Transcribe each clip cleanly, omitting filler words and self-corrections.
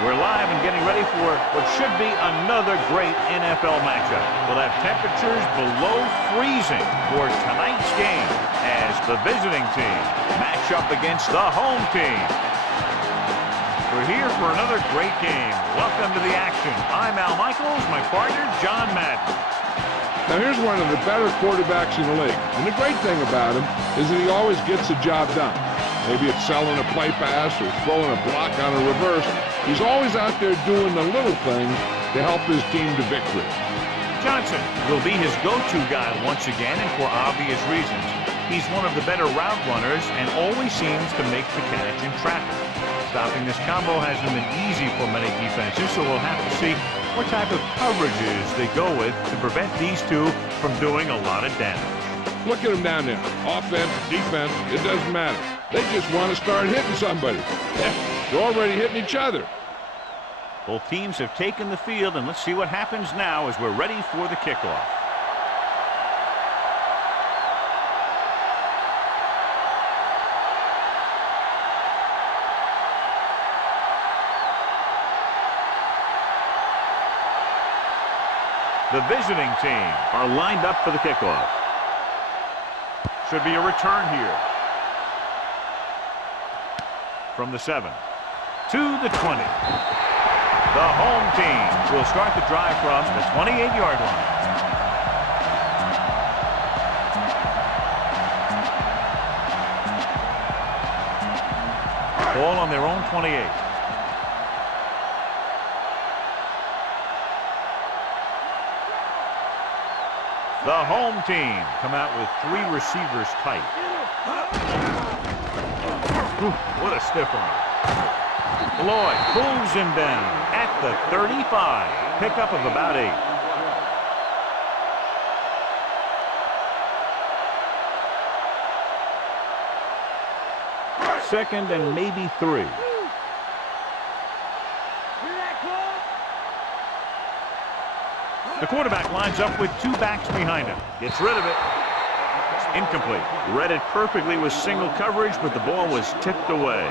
We're live and getting ready for what should be another great NFL matchup. We'll have temperatures below freezing for tonight's game as the visiting team match up against the home team. We're here for another great game. Welcome to the action. I'm Al Michaels, my partner, John Madden. Now here's one of the better quarterbacks in the league. And the great thing about him is that he always gets the job done. Maybe it's selling a play pass or throwing a block on a reverse. He's always out there doing the little things to help his team to victory. Johnson will be his go-to guy once again, and for obvious reasons. He's one of the better route runners and always seems to make the catch in traffic. Stopping this combo hasn't been easy for many defenses, so we'll have to see what type of coverages they go with to prevent these two from doing a lot of damage. Look at them down there. Offense, defense, it doesn't matter. They just want to start hitting somebody. They're already hitting each other. Both teams have taken the field, and let's see what happens now as we're ready for the kickoff. The visiting team are lined up for the kickoff. Should be a return here. From the 7 to the 20. The home team will start the drive from the 28-yard line. Ball on their own 28. The home team come out with 3 receivers tight. Ooh, what a stiff arm. Lloyd pulls him down at the 35. Pickup of about 8. Second and maybe 3. The quarterback lines up with 2 backs behind him. Gets rid of it. Incomplete. Read it perfectly with single coverage, but the ball was tipped away.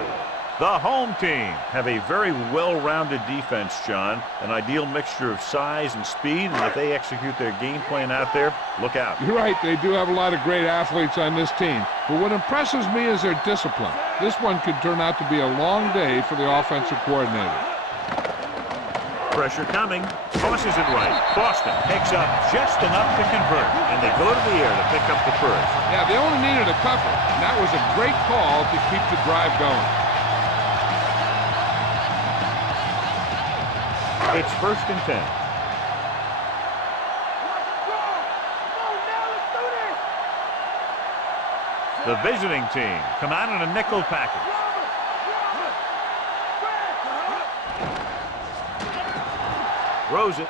The home team have a very well-rounded defense, John. An ideal mixture of size and speed, and if they execute their game plan out there, look out. You're right, they do have a lot of great athletes on this team. But what impresses me is their discipline. This one could turn out to be a long day for the offensive coordinator. Pressure coming. Tosses it right. Boston picks up just enough to convert, and they go to the air to pick up the first. Yeah, they only needed a couple, and that was a great call to keep the drive going. It's 1st and 10. The visiting team come out in a nickel package. Throws it,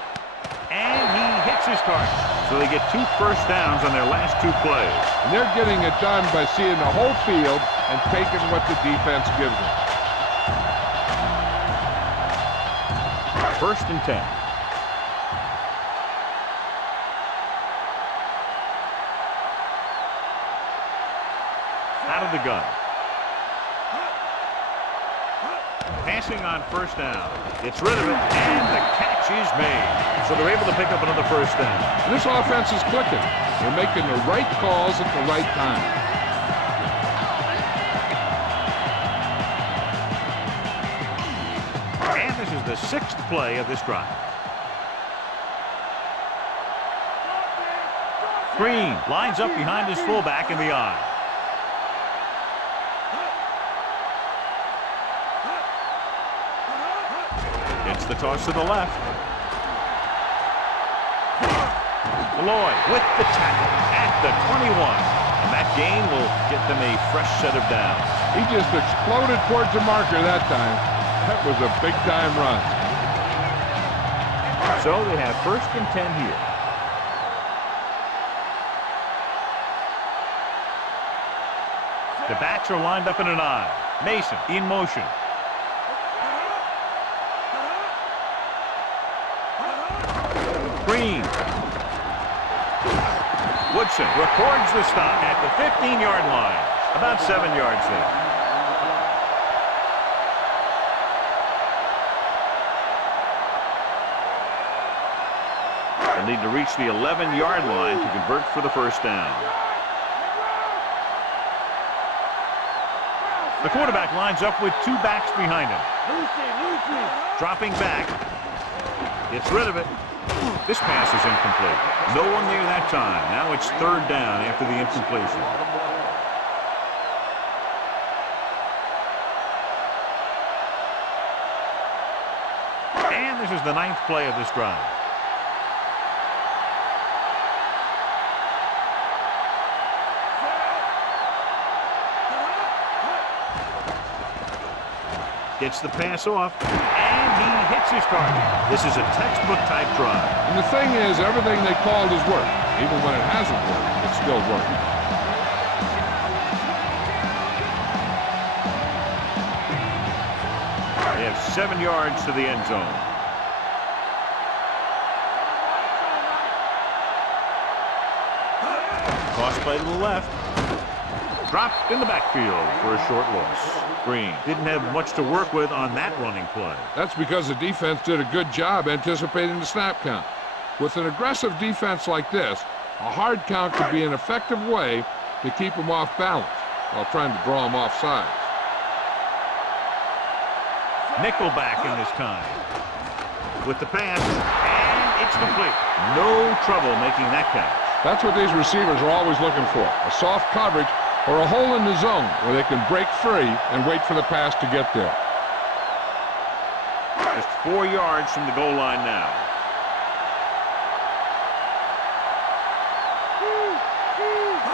and he hits his target. So they get 2 first downs on their last 2 plays. And they're getting it done by seeing the whole field and taking what the defense gives them. 1st and 10. Out of the gun. Passing on 1st down. Gets rid of it, and the catch is made. So they're able to pick up another 1st down. And this offense is clicking. They're making the right calls at the right time. And this is the 6th play of this drive. Green lines up behind his fullback in the eye. Gets the toss to the left. Lloyd with the tackle at the 21. And that gain will get them a fresh set of downs. He just exploded towards the marker that time. That was a big-time run. So they have 1st and 10 here. The backs are lined up in an I. Mason in motion. Green. Woodson records the stop at the 15-yard line. About 7 yards there. need to reach the 11-yard line to convert for the first down. The quarterback lines up with two backs behind him. Dropping back. Gets rid of it. This pass is incomplete. No one there that time. Now it's third down after the incompletion. And this is the 9th play of this drive. Gets the pass off, and he hits his target. This is a textbook type drive. And the thing is, everything they called has worked. Even when it hasn't worked, it's still working. They have 7 yards to the end zone. Toss play to the left. Dropped in the backfield for a short loss. Green didn't have much to work with on that running play. That's because the defense did a good job anticipating the snap count. With an aggressive defense like this, a hard count could be an effective way to keep them off balance while trying to draw them off sides. Nickelback in this time. With the pass, and it's complete. No trouble making that catch. That's what these receivers are always looking for, a soft coverage or a hole in the zone where they can break free and wait for the pass to get there. Just 4 yards from the goal line now.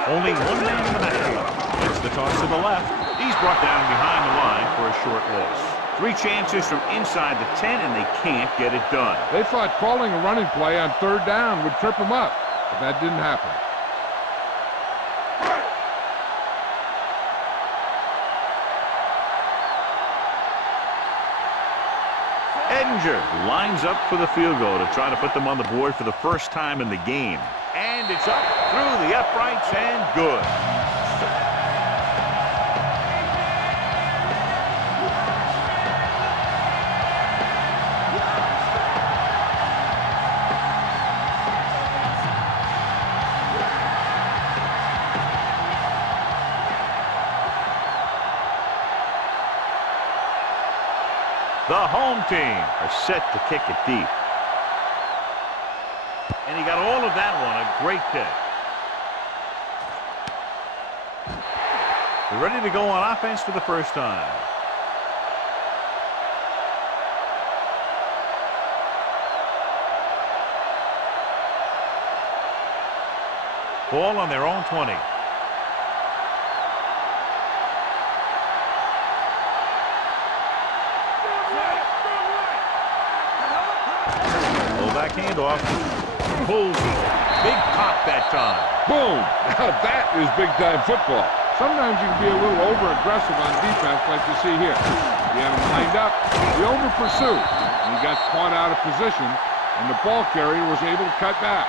Only one man in the backfield. Gets the toss to the left. He's brought down behind the line for a short loss. 3 chances from inside the 10, and they can't get it done. They thought calling a running play on third down would trip them up, but that didn't happen. Edinger lines up for the field goal to try to put them on the board for the first time in the game. And it's up through the uprights and good. The home team are set to kick it deep. And he got all of that one, a great kick. They're ready to go on offense for the first time. Ball on their own 20. Back handoff. Pulls it. Big pop that time. Boom! Now that is big-time football. Sometimes you can be a little over-aggressive on defense like you see here. He had him lined up. He over-pursued. And he got caught out of position, and the ball carrier was able to cut back.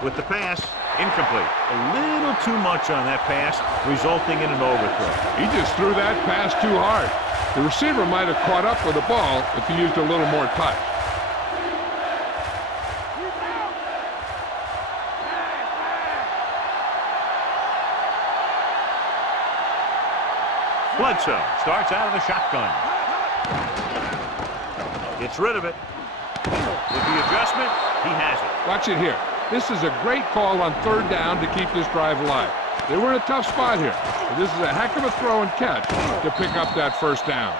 With the pass, incomplete. A little too much on that pass, resulting in an overthrow. He just threw that pass too hard. The receiver might have caught up with the ball if he used a little more touch. Bledsoe starts out of the shotgun. Gets rid of it. With the adjustment, he has it. Watch it here. This is a great call on third down to keep this drive alive. They were in a tough spot here, but this is a heck of a throw and catch to pick up that first down.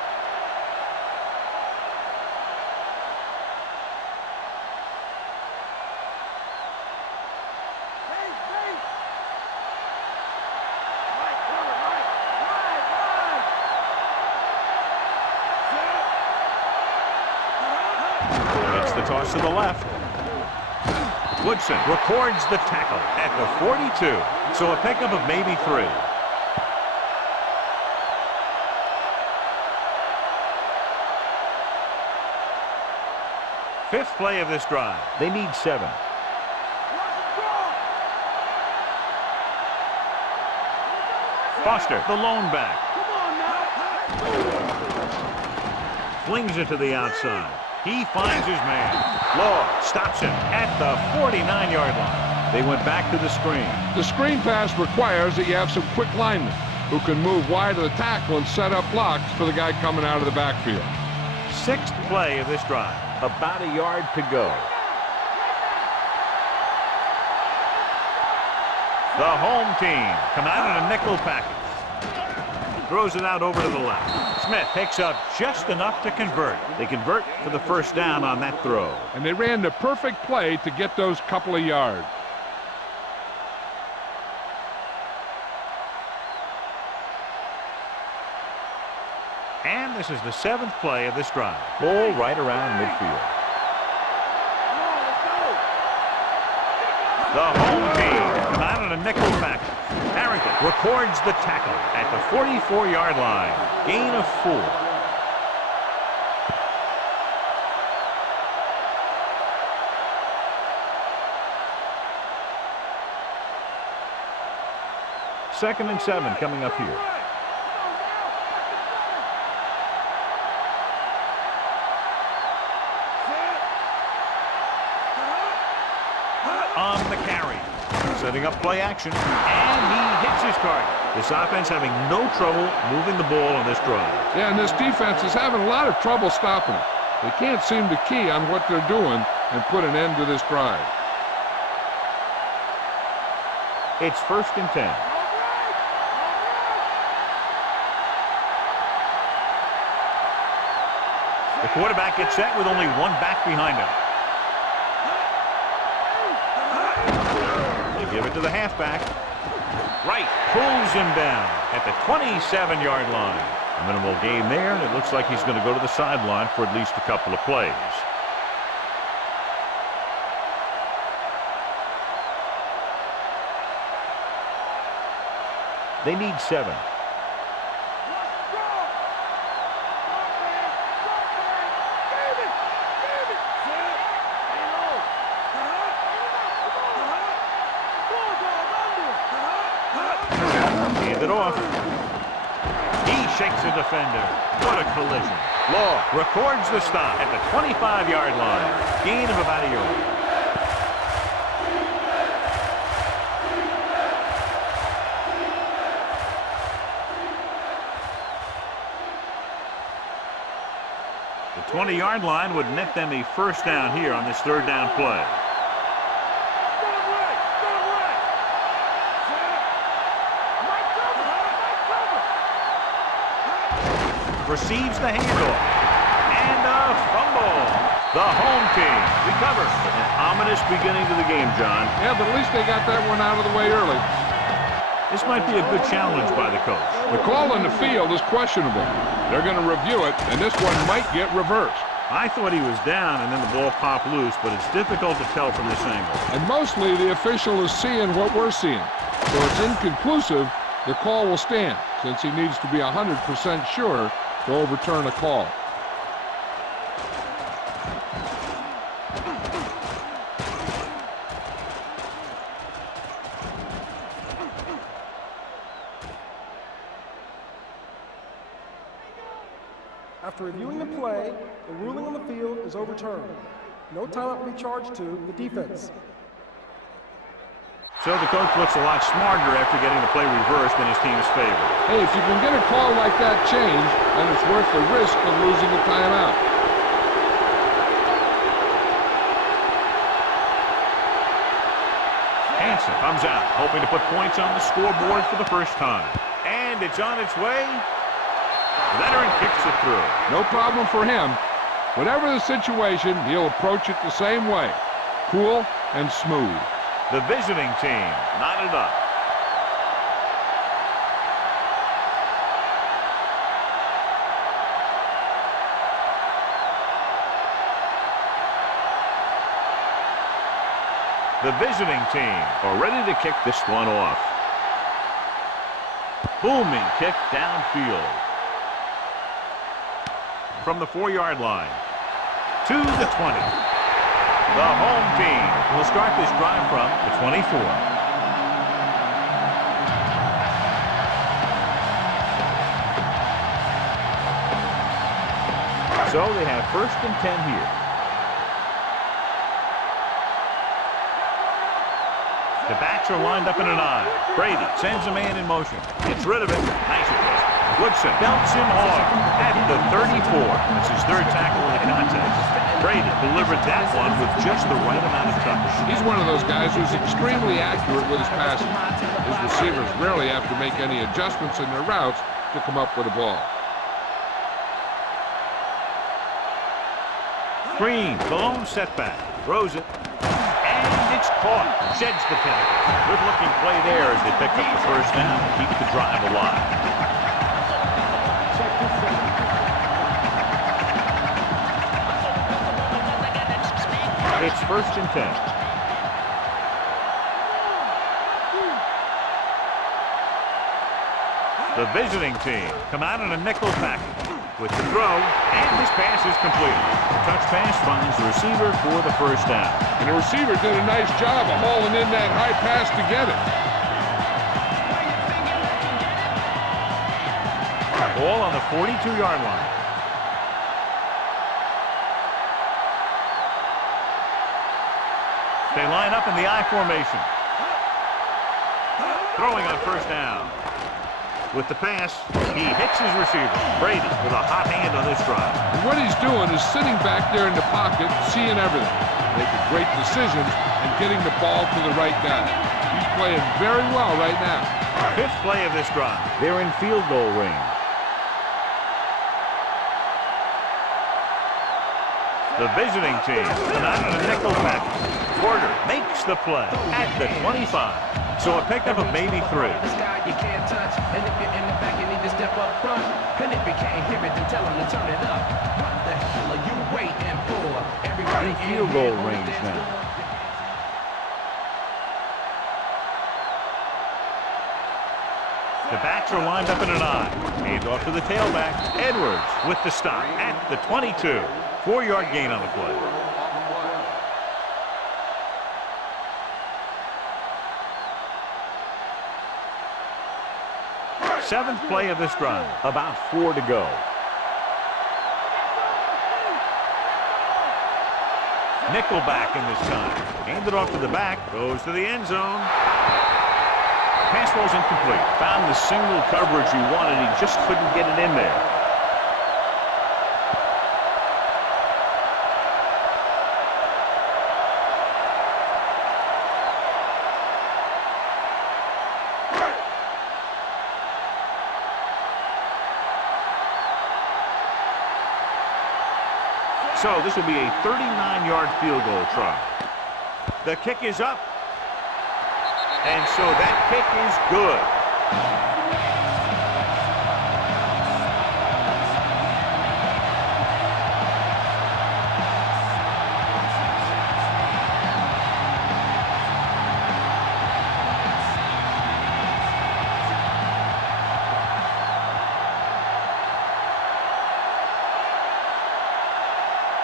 Gets the toss to the left. Woodson records the tackle at the 42. So a pickup of maybe 3. Fifth play of this drive. They need 7. Foster, the lone back. Flings it to the outside. He finds his man. Law stops him at the 49-yard line. They went back to the screen. The screen pass requires that you have some quick linemen who can move wide of the tackle and set up blocks for the guy coming out of the backfield. Sixth play of this drive. About a yard to go. The home team come out in a nickel package. Throws it out over to the left. Smith picks up just enough to convert. They convert for the first down on that throw. And they ran the perfect play to get those couple of yards. And this is the 7th play of this drive. Ball right around midfield. The home team come out in a nickel package. Harrington records the tackle at the 44-yard line. Gain of 4. Second and 7 coming up here. On the carry. Setting up play action, and he hits his target. This offense having no trouble moving the ball on this drive. Yeah, and this defense is having a lot of trouble stopping it. They can't seem to key on what they're doing and put an end to this drive. It's 1st and 10. The quarterback gets set with only one back behind him. Give it to the halfback. Right, pulls him down at the 27-yard line. A minimal gain there, and it looks like he's going to go to the sideline for at least a couple of plays. They need 7. Hand it off. He shakes a defender. What a collision. Law records the stop at the 25-yard line. Gain of about a yard. The 20-yard line would net them a first down here on this 3rd down play. Receives the handoff. And a fumble. The home team recovers. An ominous beginning to the game, John. Yeah, but at least they got that one out of the way early. This might be a good challenge by the coach. The call on the field is questionable. They're going to review it, and this one might get reversed. I thought he was down, and then the ball popped loose, but it's difficult to tell from this angle. And mostly the official is seeing what we're seeing. So it's inconclusive. The call will stand, since he needs to be 100% sure to overturn a call. After reviewing the play, the ruling on the field is overturned. No timeout will be charged to the defense. So the coach looks a lot smarter after getting the play reversed in his team's favor. Hey, if you can get a call like that changed, then it's worth the risk of losing a timeout. Hansen comes out, hoping to put points on the scoreboard for the first time. And it's on its way. Leonard kicks it through. No problem for him. Whatever the situation, he'll approach it the same way. Cool and smooth. The visiting team knotted up. The visiting team are ready to kick this one off. Booming kick downfield. From the 4-yard line to the 20. The home team will start this drive from the 24. So they have 1st and 10 here. The backs are lined up in an eye. Brady sends a man in motion. Gets rid of it. Nice pass. Woodson belts him hard at the 34. That's his 3rd tackle in the contest. Brady delivered that one with just the right amount of touch. He's one of those guys who's extremely accurate with his passing. His receivers rarely have to make any adjustments in their routes to come up with a ball. Green, the lone setback. Throws it. And it's caught. Sheds the tackle. Good-looking play there as they pick up the 1st down and keep the drive alive. It's 1st and 10. The visiting team come out in a nickel package with the throw, and this pass is completed. The touch pass finds the receiver for the 1st down. And the receiver did a nice job of hauling in that high pass to get it. Ball on the 42-yard line. They line up in the I formation. Throwing on 1st down. With the pass, he hits his receiver. Brady with a hot hand on this drive. And what he's doing is sitting back there in the pocket, seeing everything, making great decisions, and getting the ball to the right guy. He's playing very well right now. 5th play of this drive. They're in field goal range. The visiting team come out in a nickel package. Porter makes the play at the 25. So a pickup of maybe 3. This guy you can't touch, and if you're in the back, you need to step up front. And if you can't hear it, then tell him to turn it up. What the hell are you waiting for? Everybody In field goal range now. The backs are lined up in an eye. Hand off to the tailback. Edwards with the stop at the 22. 4-yard gain on the play. Seventh play of this drive. About 4 to go. Nickelback in this time. Handed off to the back. Goes to the end zone. Pass ball's incomplete. Found the single coverage he wanted. He just couldn't get it in there. So this will be a 39-yard field goal try. The kick is up. And so that kick is good.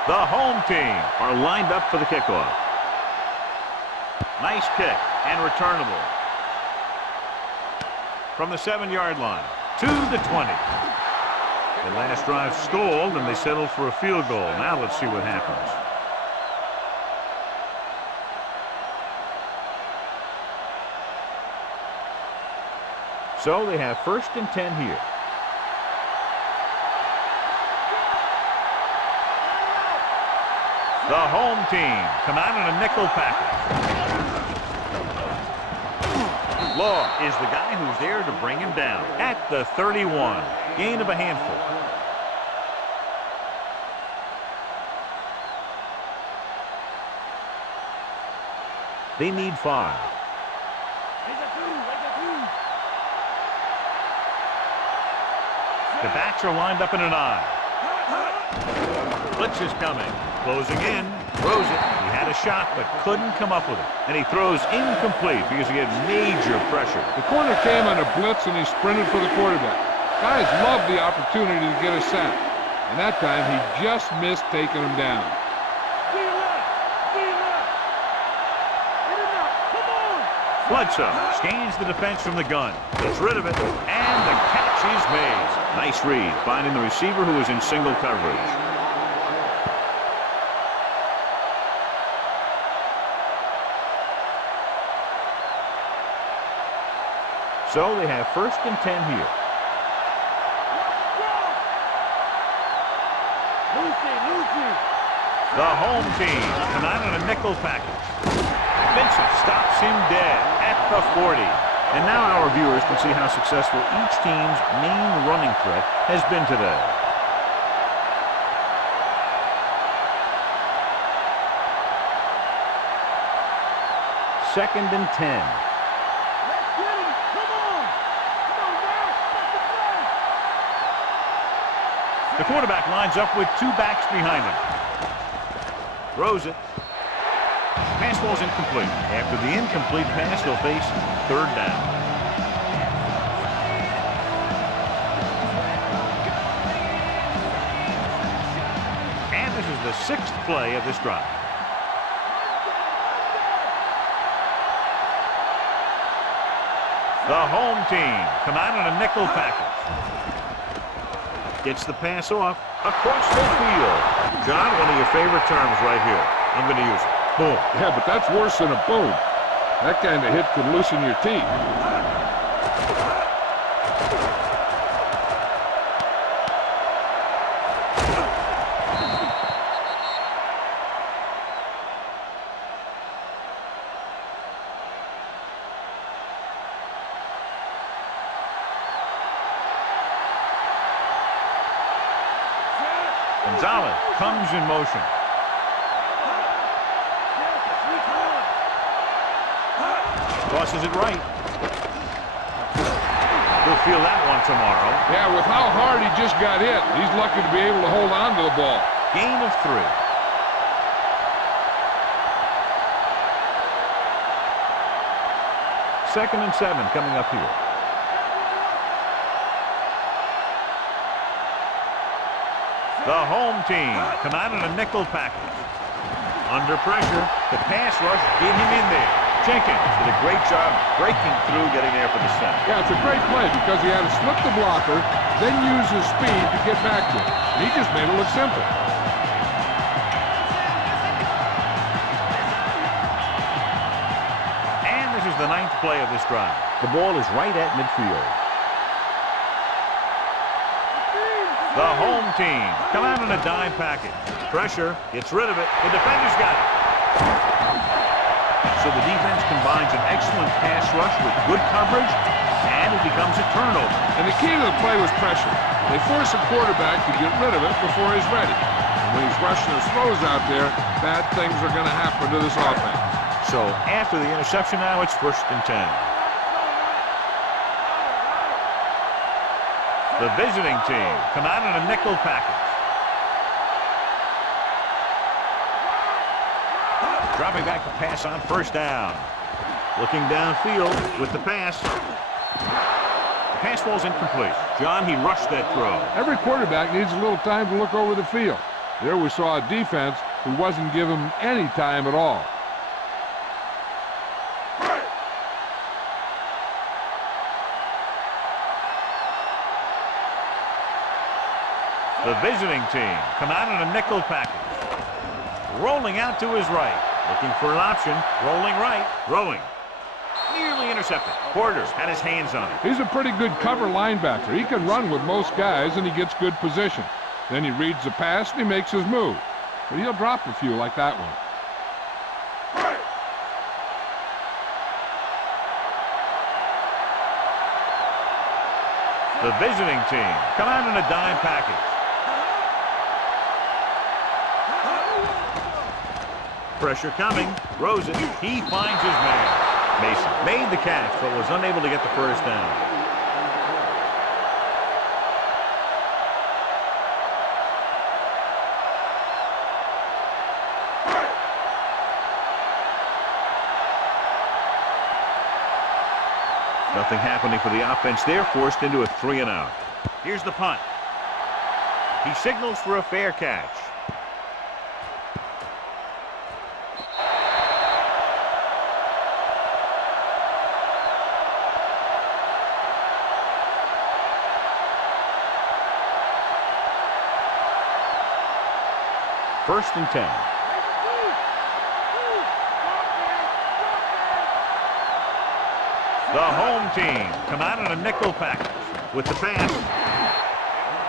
The home team are lined up for the kickoff. Nice kick and returnable. From the 7-yard line to the 20. The last drive stalled and they settled for a field goal. Now let's see what happens. So they have 1st and 10 here. The home team come out in a nickel package. Law is the guy who's there to bring him down at the 31. Gain of a handful. They need 5. The backs are lined up in an eye. Blitz is coming. Closing in. Throws it. He had a shot, but couldn't come up with it. And he throws incomplete because he had major pressure. The corner came on a blitz, and he sprinted for the quarterback. Guys love the opportunity to get a sack. And that time, he just missed taking him down. Bledsoe scans the defense from the gun. Gets rid of it, and the catch is made. Nice read, finding the receiver who is in single coverage. So they have 1st and 10 here. The home team come out on a nickel package. Vincent stops him dead at the 40. And now our viewers can see how successful each team's main running threat has been today. Second and 10. The quarterback lines up with 2 backs behind him. Throws it. Pass ball's incomplete. After the incomplete pass, they'll face 3rd down. And this is the 6th play of this drive. The home team come out on a nickel package. Gets the pass off across the field. John, one of your favorite terms right here. I'm going to use it. Boom. Yeah, but that's worse than a boom. That kind of hit could loosen your teeth. Gonzalez comes in motion. Tosses it right. We'll feel that one tomorrow. Yeah, with how hard he just got hit, he's lucky to be able to hold on to the ball. Gain of 3. Second and 7 coming up here. The home team come out in a nickel package. Under pressure, the pass rush get him in there. Jenkins did a great job breaking through, getting there for the center. Yeah, it's a great play because he had to slip the blocker, then use his speed to get back to it. And he just made it look simple. And this is the 9th play of this drive. The ball is right at midfield. The home team come out in a dime package. Pressure, gets rid of it. The defender's got it. So the defense combines an excellent pass rush with good coverage, and it becomes a turnover. And the key to the play was pressure. They force the quarterback to get rid of it before he's ready. And when he's rushing his throws out there, bad things are going to happen to this offense. So after the interception now, it's 1st and 10. The visiting team come out in a nickel package. Dropping back the pass on 1st down. Looking downfield with the pass. The pass ball's incomplete. John, he rushed that throw. Every quarterback needs a little time to look over the field. There we saw a defense who wasn't given him any time at all. The visiting team come out in a nickel package. Rolling out to his right. Looking for an option. Rolling right. Throwing. Nearly intercepted. Porter had his hands on it. He's a pretty good cover linebacker. He can run with most guys, and he gets good position. Then he reads the pass, and he makes his move. But he'll drop a few like that one. The visiting team come out in a dime package. Pressure coming. Throws it. He finds his man. Mason made the catch, but was unable to get the 1st down. Nothing happening for the offense there, forced into a 3-and-out. Here's the punt. He signals for a fair catch. First and 10. The home team come out in a nickel package with the pass.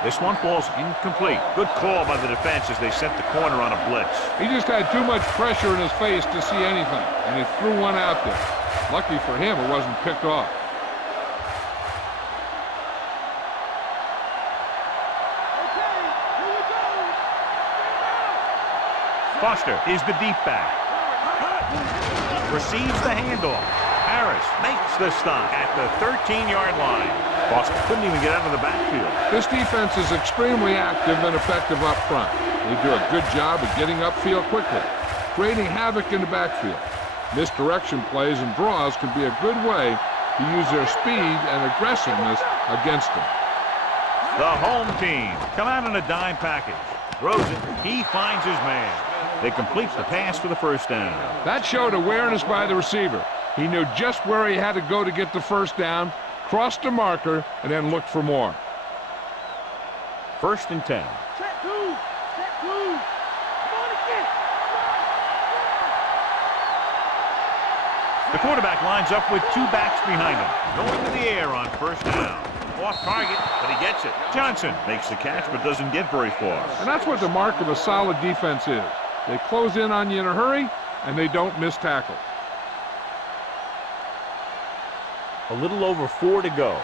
This one falls incomplete. Good call by the defense as they sent the corner on a blitz. He just had too much pressure in his face to see anything, and he threw one out there. Lucky for him, it wasn't picked off. Foster is the deep back. Receives the handoff. Harris makes the stop at the 13-yard line. Foster couldn't even get out of the backfield. This defense is extremely active and effective up front. They do a good job of getting upfield quickly, creating havoc in the backfield. Misdirection plays and draws can be a good way to use their speed and aggressiveness against them. The home team come out in a dime package. Throws it. He finds his man. They complete the pass for the first down. That showed awareness by the receiver. He knew just where he had to go to get the first down, crossed the marker, and then looked for more. First and 10. Check two. Come on again. The quarterback lines up with two backs behind him. Going to the air on first down. Off target, but he gets it. Johnson makes the catch, but doesn't get very far. And that's what the mark of a solid defense is. They close in on you in a hurry, and they don't miss tackle. A little over 4 to go.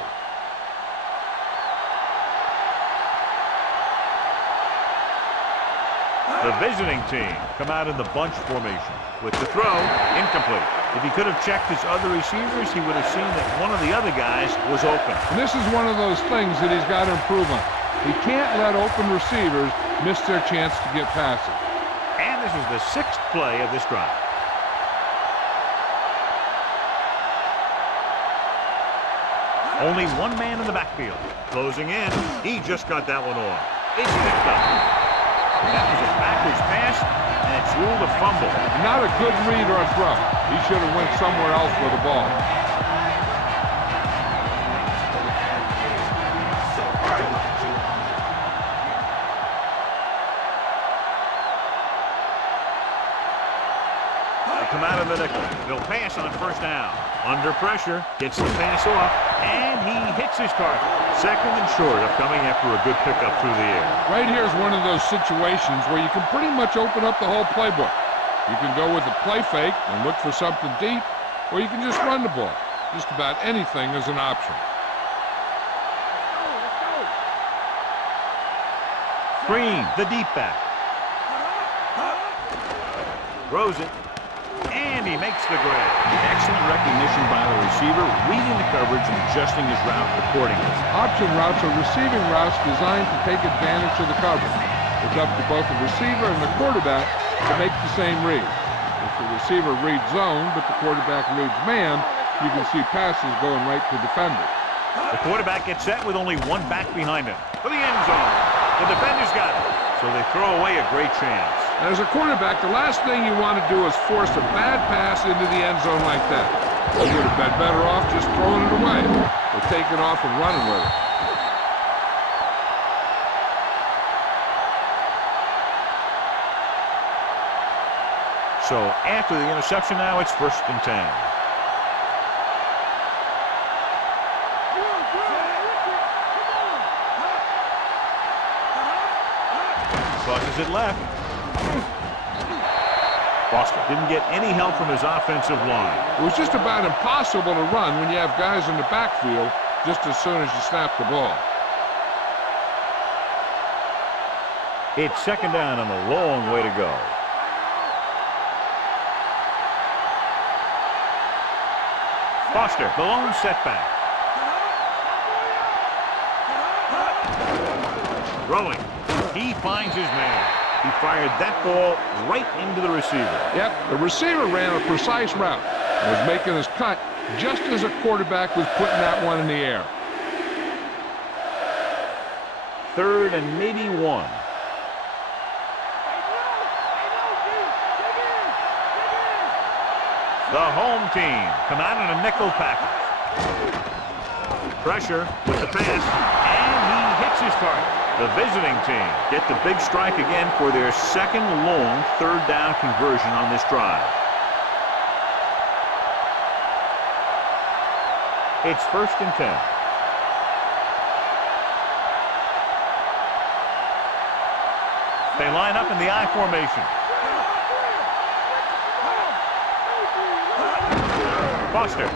The visiting team come out in the bunch formation. With the throw, incomplete. If he could have checked his other receivers, he would have seen that one of the other guys was open. And this is one of those things that he's got to improve on. He can't let open receivers miss their chance to get passes. And this is the 6th play of this drive. Only one man in the backfield. Closing in. He just got that one off. It's picked up. That was a backwards pass, and it's ruled a fumble. Not a good read or a throw. He should have went somewhere else with the ball. They come out of the nickel. They'll pass on first down. Under pressure, gets the pass off, and he hits his target. Second and short of coming after a good pickup through the air. Right here is one of those situations where you can pretty much open up the whole playbook. You can go with a play fake and look for something deep, or you can just run the ball. Just about anything is an option. Green, the deep back. Throws it, and he makes the grab. Excellent recognition by the receiver, reading the coverage and adjusting his route accordingly. Option routes are receiving routes designed to take advantage of the coverage. It's up to both the receiver and the quarterback to make the same read. If the receiver reads zone, but the quarterback reads man, you can see passes going right to defenders. The quarterback gets set with only one back behind him. For the end zone. The defender's got it, so they throw away a great chance. And as a quarterback, the last thing you want to do is force a bad pass into the end zone like that. You would have been better off just throwing it away or taking off and running with it. So after the interception now, it's first and 10. Crosses it left. Foster didn't get any help from his offensive line. It was just about impossible to run when you have guys in the backfield just as soon as you snap the ball. It's second down and a long way to go. Foster, the lone setback. Throwing. He finds his man. He fired that ball right into the receiver. Yep, the receiver ran a precise route and was making his cut just as a quarterback was putting that one in the air. Third and maybe 1. The home team come out in a nickel package. Pressure with the pass, and he hits his target. The visiting team get the big strike again for their second long third down conversion on this drive. It's 1st and 10. They line up in the I formation. Foster.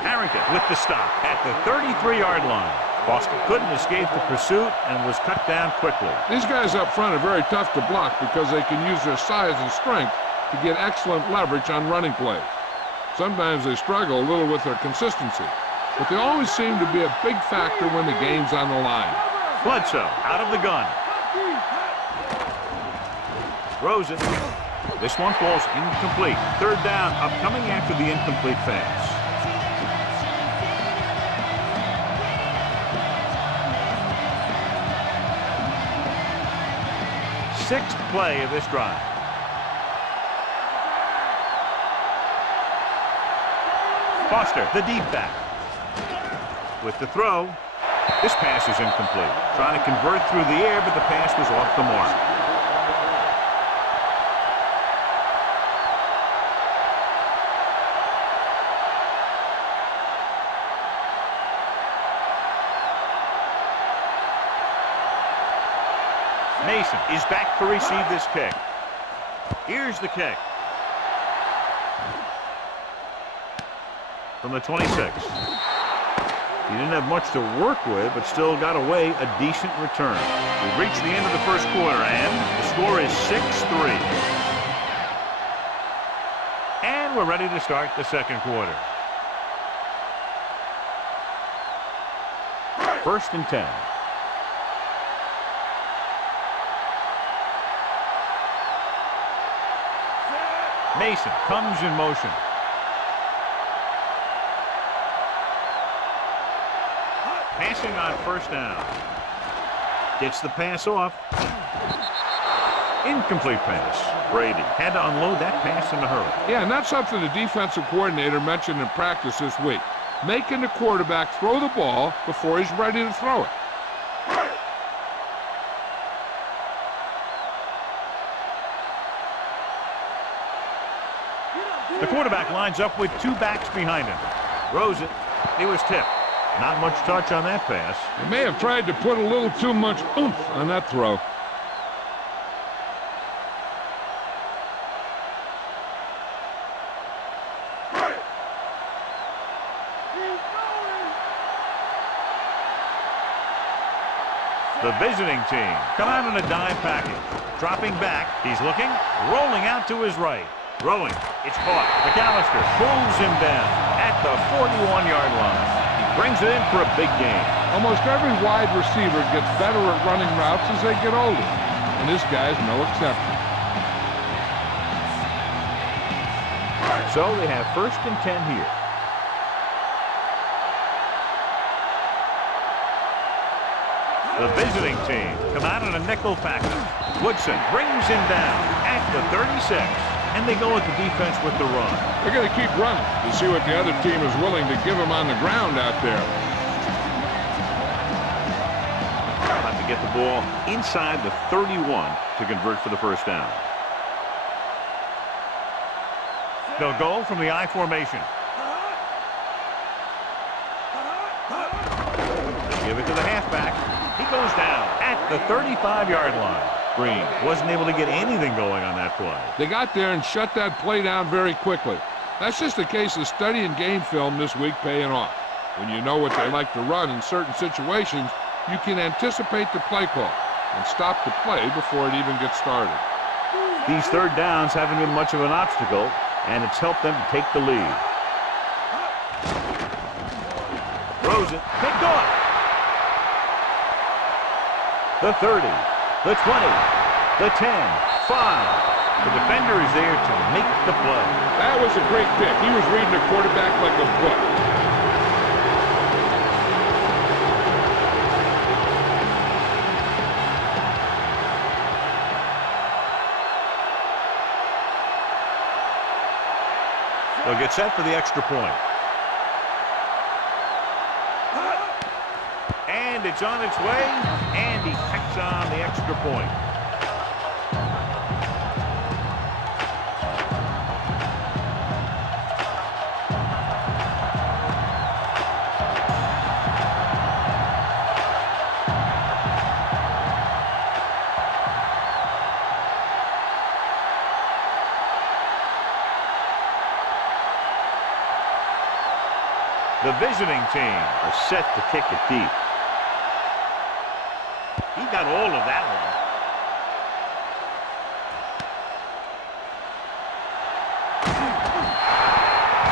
Harrington with the stop at the 33-yard line. Foster couldn't escape the pursuit and was cut down quickly. These guys up front are very tough to block because they can use their size and strength to get excellent leverage on running plays. Sometimes they struggle a little with their consistency, but they always seem to be a big factor when the game's on the line. Bledsoe out of the gun. Throws it. This one falls incomplete. 3rd down upcoming after the incomplete pass. 6th play of this drive. Foster, the deep back. With the throw. This pass is incomplete. Trying to convert through the air, but the pass was off the mark. Mason is back to receive this kick. Here's the kick. From the 26. He didn't have much to work with, but still got away a decent return. We've reached the end of the 1st quarter, and the score is 6-3. And we're ready to start the 2nd quarter. 1st and 10. Mason comes in motion. Passing on 1st down. Gets the pass off. Incomplete pass. Brady had to unload that pass in a hurry. Yeah, and that's something the defensive coordinator mentioned in practice this week. Making the quarterback throw the ball before he's ready to throw it. The quarterback lines up with 2 backs behind him. Throws it. He was tipped. Not much touch on that pass. He may have tried to put a little too much oomph on that throw. The visiting team come out in a dime package. Dropping back. He's looking. Rolling out to his right. Throwing. It's caught. McAllister pulls him down at the 41-yard line. He brings it in for a big gain. Almost every wide receiver gets better at running routes as they get older, and this guy's no exception. So they have 1st and 10 here. The visiting team come out in a nickel package. Woodson brings him down at the 36. And they go with the defense with the run. They're going to keep running to see what the other team is willing to give them on the ground out there. Have to get the ball inside the 31 to convert for the 1st down. They'll go from the I formation. They give it to the halfback. He goes down at the 35-yard line. Green wasn't able to get anything going on that play. They got there and shut that play down very quickly. That's just a case of studying game film this week paying off. When you know what they like to run in certain situations, you can anticipate the play call and stop the play before it even gets started. These 3rd downs haven't been much of an obstacle, and it's helped them to take the lead. Throws it. Picked off. The 30. The 20, the 10, 5. The defender is there to make the play. That was a great pick. He was reading the quarterback like a book. They'll get set for the extra point. And And it's on its way, and he tacks on the extra point. The visiting team are set to kick it deep. He got all of that one.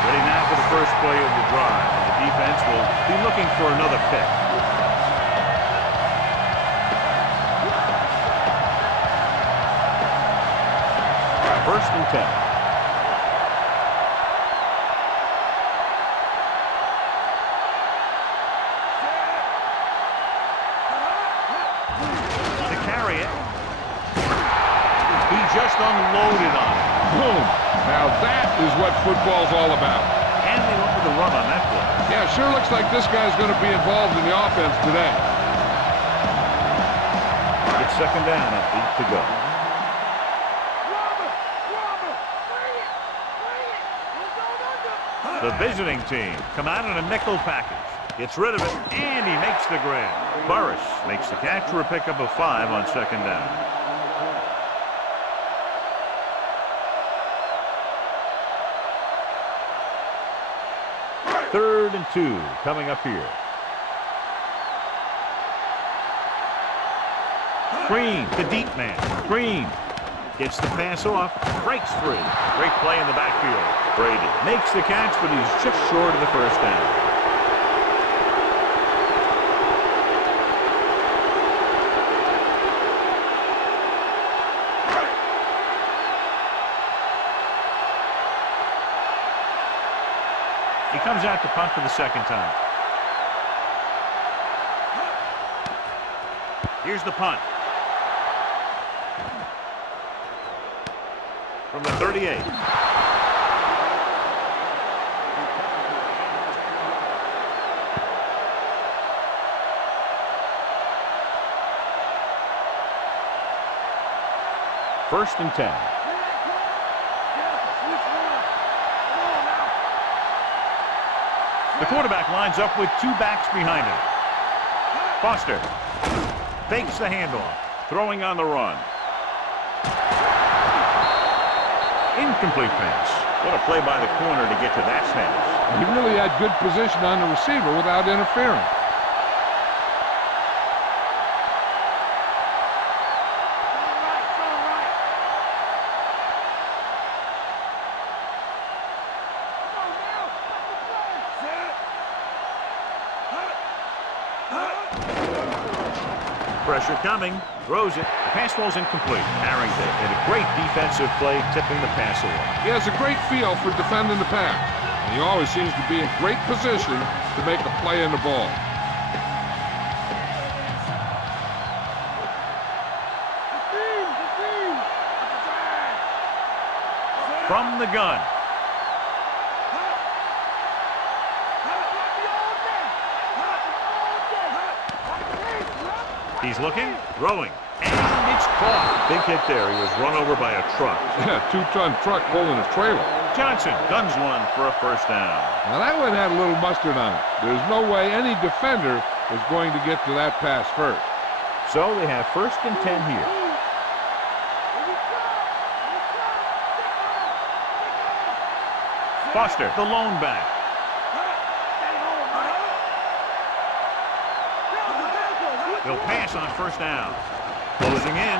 Ready now for the first play of the drive. The defense will be looking for another pick. First and 10. Just unloaded on it. Boom. Now that is what football's all about. And they went with the run on that play. Yeah, sure looks like this guy's going to be involved in the offense today. It's second down and 8 to go. The visiting team come out in a nickel package. Gets rid of it, and he makes the grab. Burris makes the catch for a pickup of 5 on second down. Third and 2 coming up here. Green, the deep man. Green gets the pass off, breaks free. Great play in the backfield. Brady makes the catch, but he's just short of the first down. He comes out to punt for the second time. Here's the punt. From the 38. First and 10. The quarterback lines up with 2 backs behind him. Foster fakes the handoff, throwing on the run. Incomplete pass. What a play by the corner to get to that pass. He really had good position on the receiver without interfering. Pressure coming, throws it, the pass falls incomplete. Harrington had a great defensive play, tipping the pass away. He has a great feel for defending the pass, and he always seems to be in great position to make a play in the ball. From the gun. He's looking, throwing, and it's caught. Big hit there. He was run over by a truck. Yeah, 2-ton truck pulling a trailer. Johnson guns one for a first down. Now that one had a little mustard on it. There's no way any defender was going to get to that pass first. So they have first and 10 here. Foster, the lone back. They'll pass on first down. Closing in.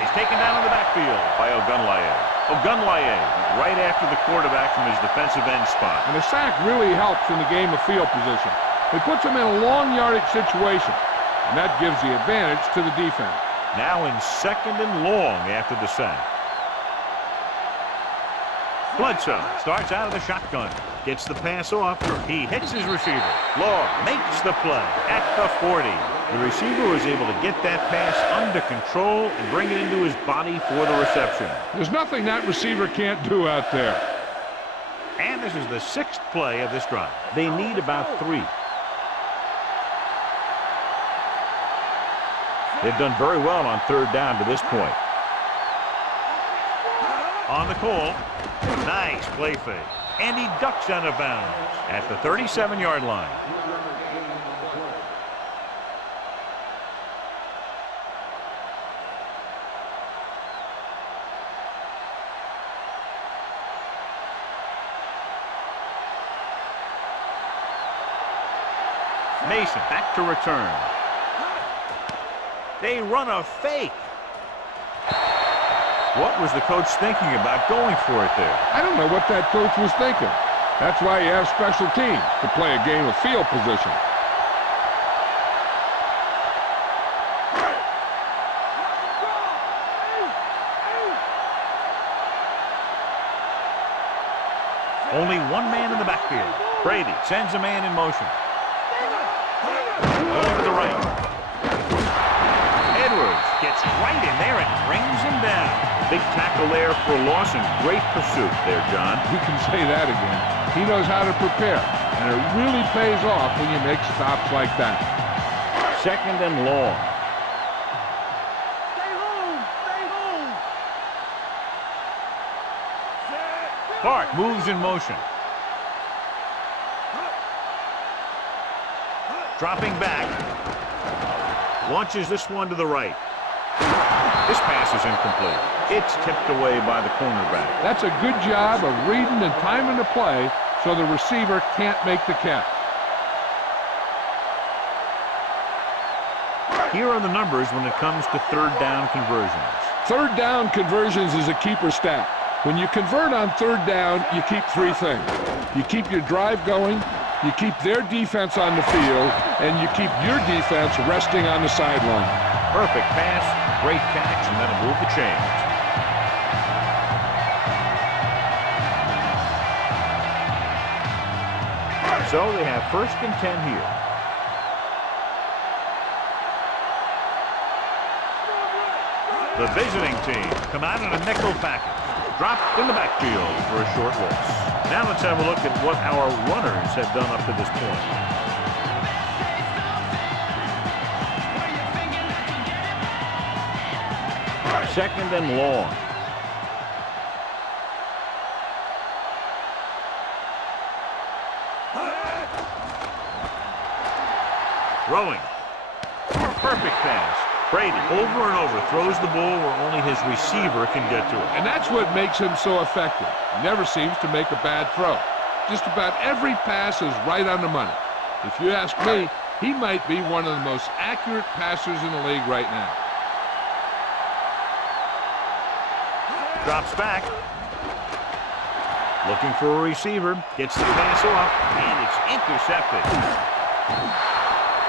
He's taken down in the backfield by Ogunlaye. Ogunlaye right after the quarterback from his defensive end spot. And the sack really helps in the game of field position. It puts him in a long yardage situation, and that gives the advantage to the defense. Now in second and long after the sack. Bledsoe starts out of the shotgun. Gets the pass off. He hits his receiver. Law makes the play at the 40. The receiver was able to get that pass under control and bring it into his body for the reception. There's nothing that receiver can't do out there. And this is the 6th play of this drive. They need about 3. They've done very well on third down to this point. On the call. Nice play fake. And he ducks out of bounds at the 37-yard line. Mason back to return. They run a fake. What was the coach thinking about going for it there? I don't know what that coach was thinking. That's why you have special teams, to play a game of field position. Only one man in the backfield. Brady sends a man in motion. Going to the right. Edwards gets right in there and brings him down. Big tackle there for Lawson. Great pursuit there, John. You can say that again. He knows how to prepare, and it really pays off when you make stops like that. Second and long. Stay home. Stay home. Clark moves in motion. Dropping back. Launches this one to the right. This pass is incomplete. It's tipped away by the cornerback. That's a good job of reading and timing the play so the receiver can't make the catch. Here are the numbers when it comes to third down conversions. Third down conversions is a keeper stat. When you convert on third down, you keep three things. You keep your drive going, you keep their defense on the field, and you keep your defense resting on the sideline. Perfect pass, great catch, and that'll move the chains. So they have 1st and 10 here. The visiting team come out in a nickel package. Dropped in the backfield for a short loss. Now let's have a look at what our runners have done up to this point. Second and long. Throwing. Perfect pass. Brady over and over throws the ball where only his receiver can get to it. And that's what makes him so effective. He never seems to make a bad throw. Just about every pass is right on the money. If you ask me, he might be one of the most accurate passers in the league right now. Drops back. Looking for a receiver. Gets the pass off, and it's intercepted.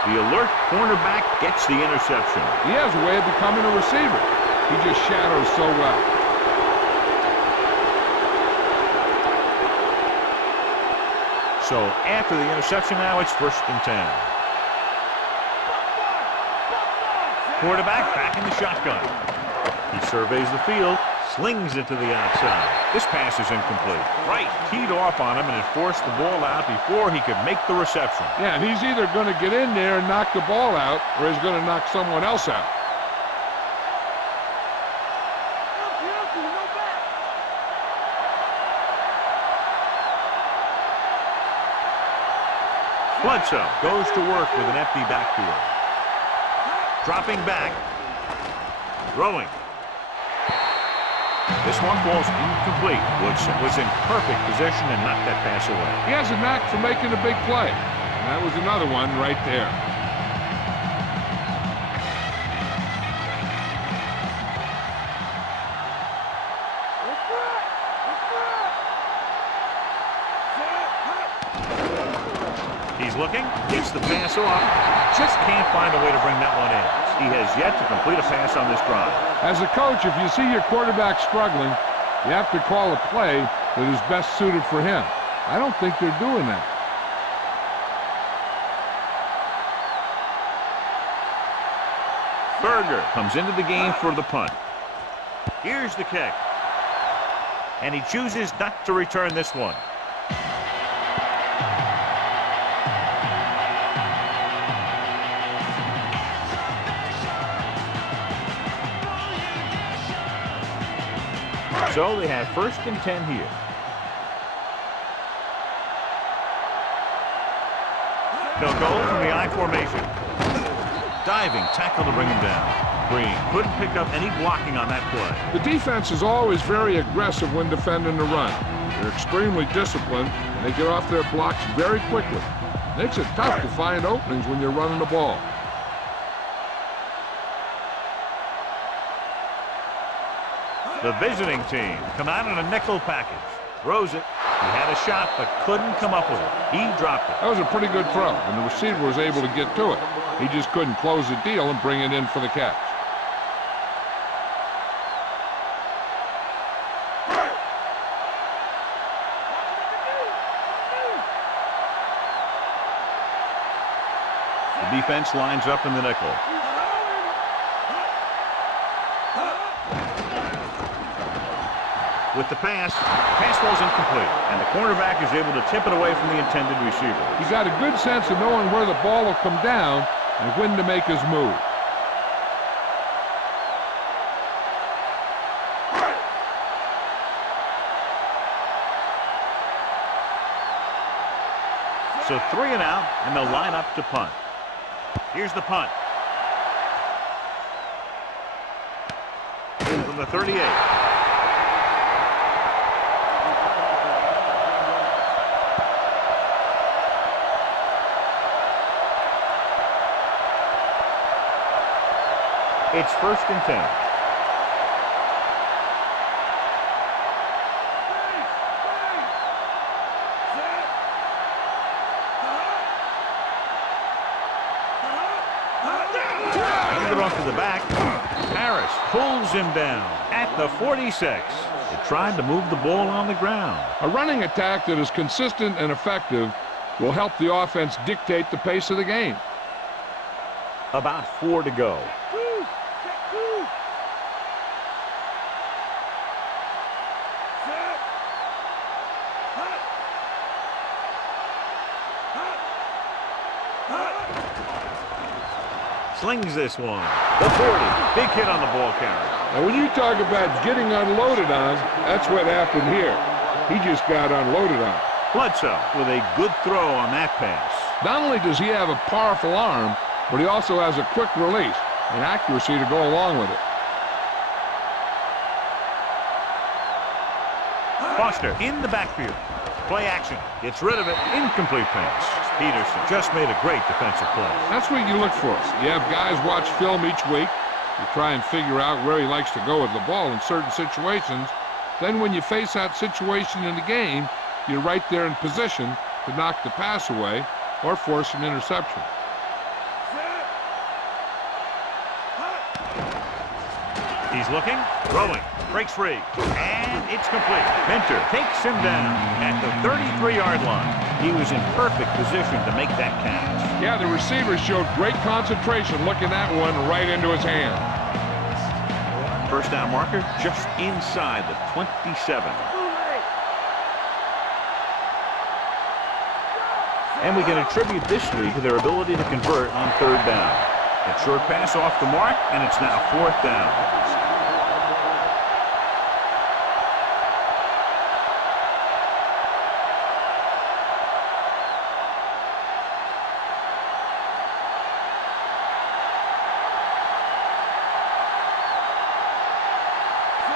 The alert cornerback gets the interception. He has a way of becoming a receiver. He just shadows so well. So after the interception now, it's 1st and 10. Quarterback back in the shotgun. He surveys the field, slings it to the outside. This pass is incomplete. Right, teed off on him, and it forced the ball out before he could make the reception. Yeah, and he's either going to get in there and knock the ball out, or he's going to knock someone else out. Bledsoe goes to work with an empty backfield. Dropping back. Throwing. This one falls incomplete. Woods was in perfect position and knocked that pass away. He has a knack for making a big play. And that was another one right there. He's looking, gets the pass off, just can't find a way to bring that one in. He has yet to complete a pass on this drive. As a coach, if you see your quarterback struggling, you have to call a play that is best suited for him. I don't think they're doing that. Berger comes into the game for the punt. Here's the kick. And he chooses not to return this one. So they have 1st and 10 here. They'll go from the I formation. Diving tackle to bring him down. Green couldn't pick up any blocking on that play. The defense is always very aggressive when defending the run. They're extremely disciplined, and they get off their blocks very quickly. Makes it tough to find openings when you're running the ball. The visiting team come out in a nickel package. Throws it. He had a shot, but couldn't come up with it. He dropped it. That was a pretty good throw, and the receiver was able to get to it. He just couldn't close the deal and bring it in for the catch. The defense lines up in the nickel. With the pass rolls incomplete, and the cornerback is able to tip it away from the intended receiver. He got a good sense of knowing where the ball will come down and when to make his move. So 3 and out, and they'll line up to punt. Here's the punt. From the 38. It's 1st and 10. Hand it off to the back. Harris pulls him down at the 46. They tried to move the ball on the ground. A running attack that is consistent and effective will help the offense dictate the pace of the game. About 4 to go. Slings this one. The 40. Big hit on the ball carrier. Now, when you talk about getting unloaded on, that's what happened here. He just got unloaded on. Bledsoe with a good throw on that pass. Not only does he have a powerful arm, but he also has a quick release and accuracy to go along with it. Foster in the backfield. Play action. Gets rid of it. Incomplete pass. Peterson just made a great defensive play. That's what you look for. You have guys watch film each week. You try and figure out where he likes to go with the ball in certain situations. Then when you face that situation in the game, you're right there in position to knock the pass away or force an interception. He's looking, throwing, breaks free, and it's complete. Minter takes him down at the 33-yard line. He was in perfect position to make that catch. Yeah, the receiver showed great concentration looking that one right into his hand. First down marker just inside the 27. And we can attribute this lead to their ability to convert on 3rd down. A short pass off the mark, and it's now 4th down.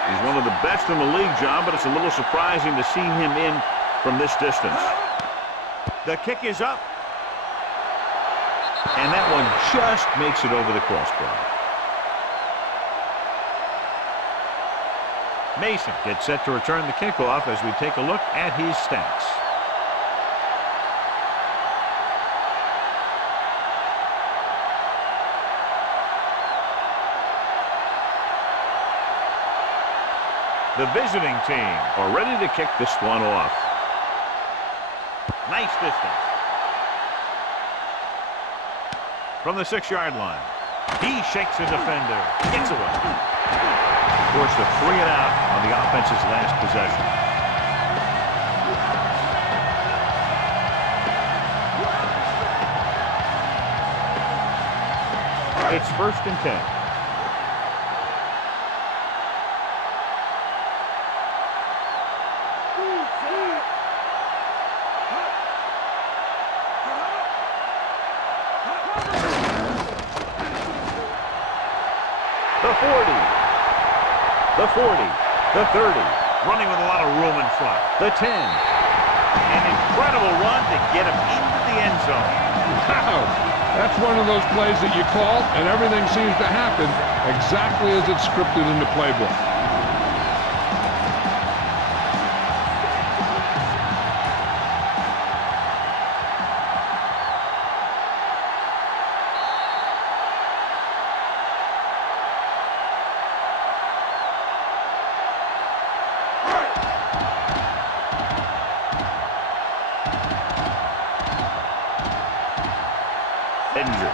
He's one of the best in the league, John, but it's a little surprising to see him in from this distance. The kick is up. And that one just makes it over the crossbar. Mason gets set to return the kickoff as we take a look at his stats. The visiting team are ready to kick this one off. Nice distance. From the 6-yard line. He shakes a defender. Gets away. Forced a 3 and out on the offense's last possession. It's 1st and 10. The 40. The 40. The 30. Running with a lot of room in front. The 10. An incredible run to get him into the end zone. Wow. That's one of those plays that you call, and everything seems to happen exactly as it's scripted in the playbook.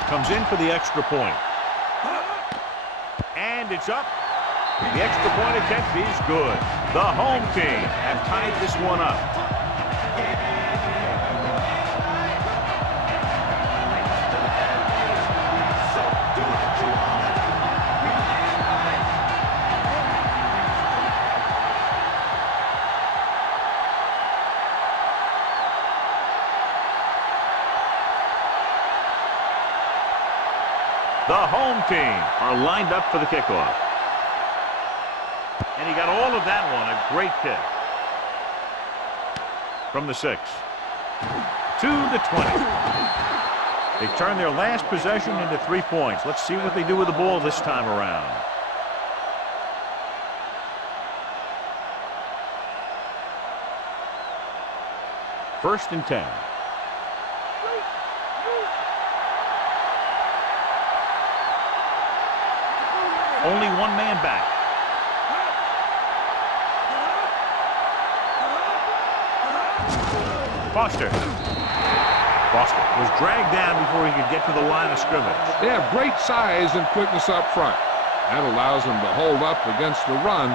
Comes in for the extra point. And it's up. The extra point attempt is good. The home team have tied this one up. The home team are lined up for the kickoff. And he got all of that one. A great kick. From the 6 to the 20. They turn their last possession into 3 points. Let's see what they do with the ball this time around. First and 10. Only one man back. Foster was dragged down before he could get to the line of scrimmage. They have great size and quickness up front. That allows them to hold up against the run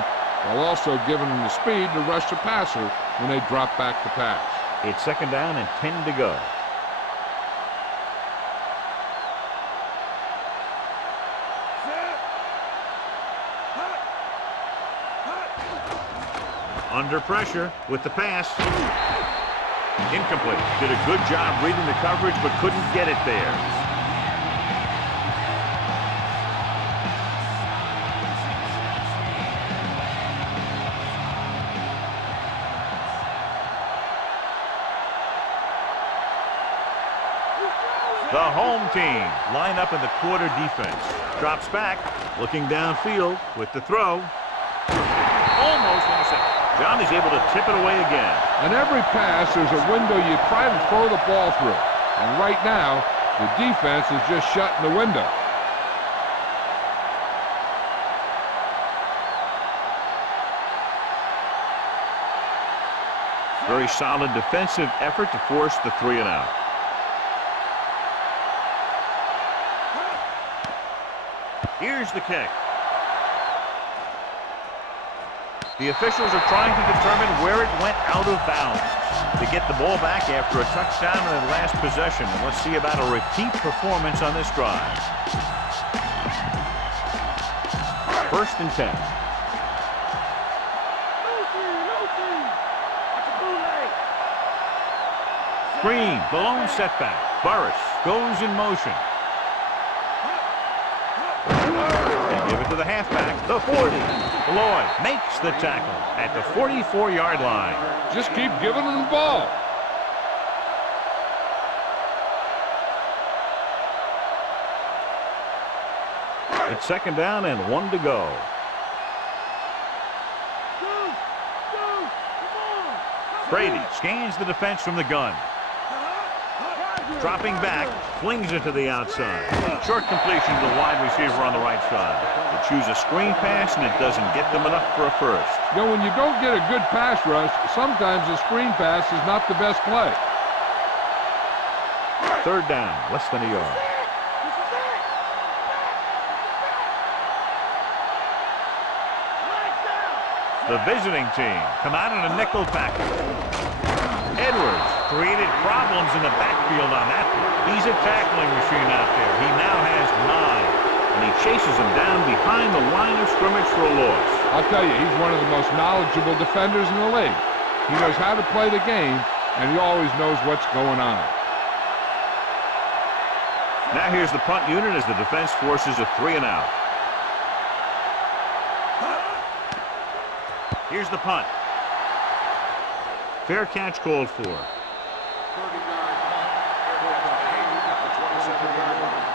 while also giving them the speed to rush the passer when they drop back to pass. It's second down and 10 to go. Under pressure with the pass. Incomplete. Did a good job reading the coverage, but couldn't get it there. The home team line up in the quarter defense. Drops back, looking downfield with the throw. Almost intercepted. John is able to tip it away again. On every pass, there's a window you try to throw the ball through. And right now, the defense is just shutting the window. Very solid defensive effort to force the 3 and out. Here's the kick. The officials are trying to determine where it went out of bounds to get the ball back after a touchdown in the last possession. And let's see about a repeat performance on this drive. First and 10. Green, the lone setback. Burris goes in motion. They give it to the halfback, the 40. Lloyd makes the tackle at the 44-yard line. Just keep giving them the ball. It's second down and 1 to go. Brady scans the defense from the gun. Dropping back, flings it to the outside. Short completion to the wide receiver on the right side. They choose a screen pass, and it doesn't get them enough for a first. You know, when you don't get a good pass rush, sometimes a screen pass is not the best play. Third down, less than a yard. The visiting team come out in a nickel package. Edwards created problems in the backfield on that one. He's a tackling machine out there. He now has 9, and he chases him down behind the line of scrimmage for a loss. I'll tell you, he's one of the most knowledgeable defenders in the league. He knows how to play the game, and he always knows what's going on. Now here's the punt unit as the defense forces a 3 and out. Here's the punt. Fair catch called for. 30-yard punt. Fair catch made at the 27-yard line.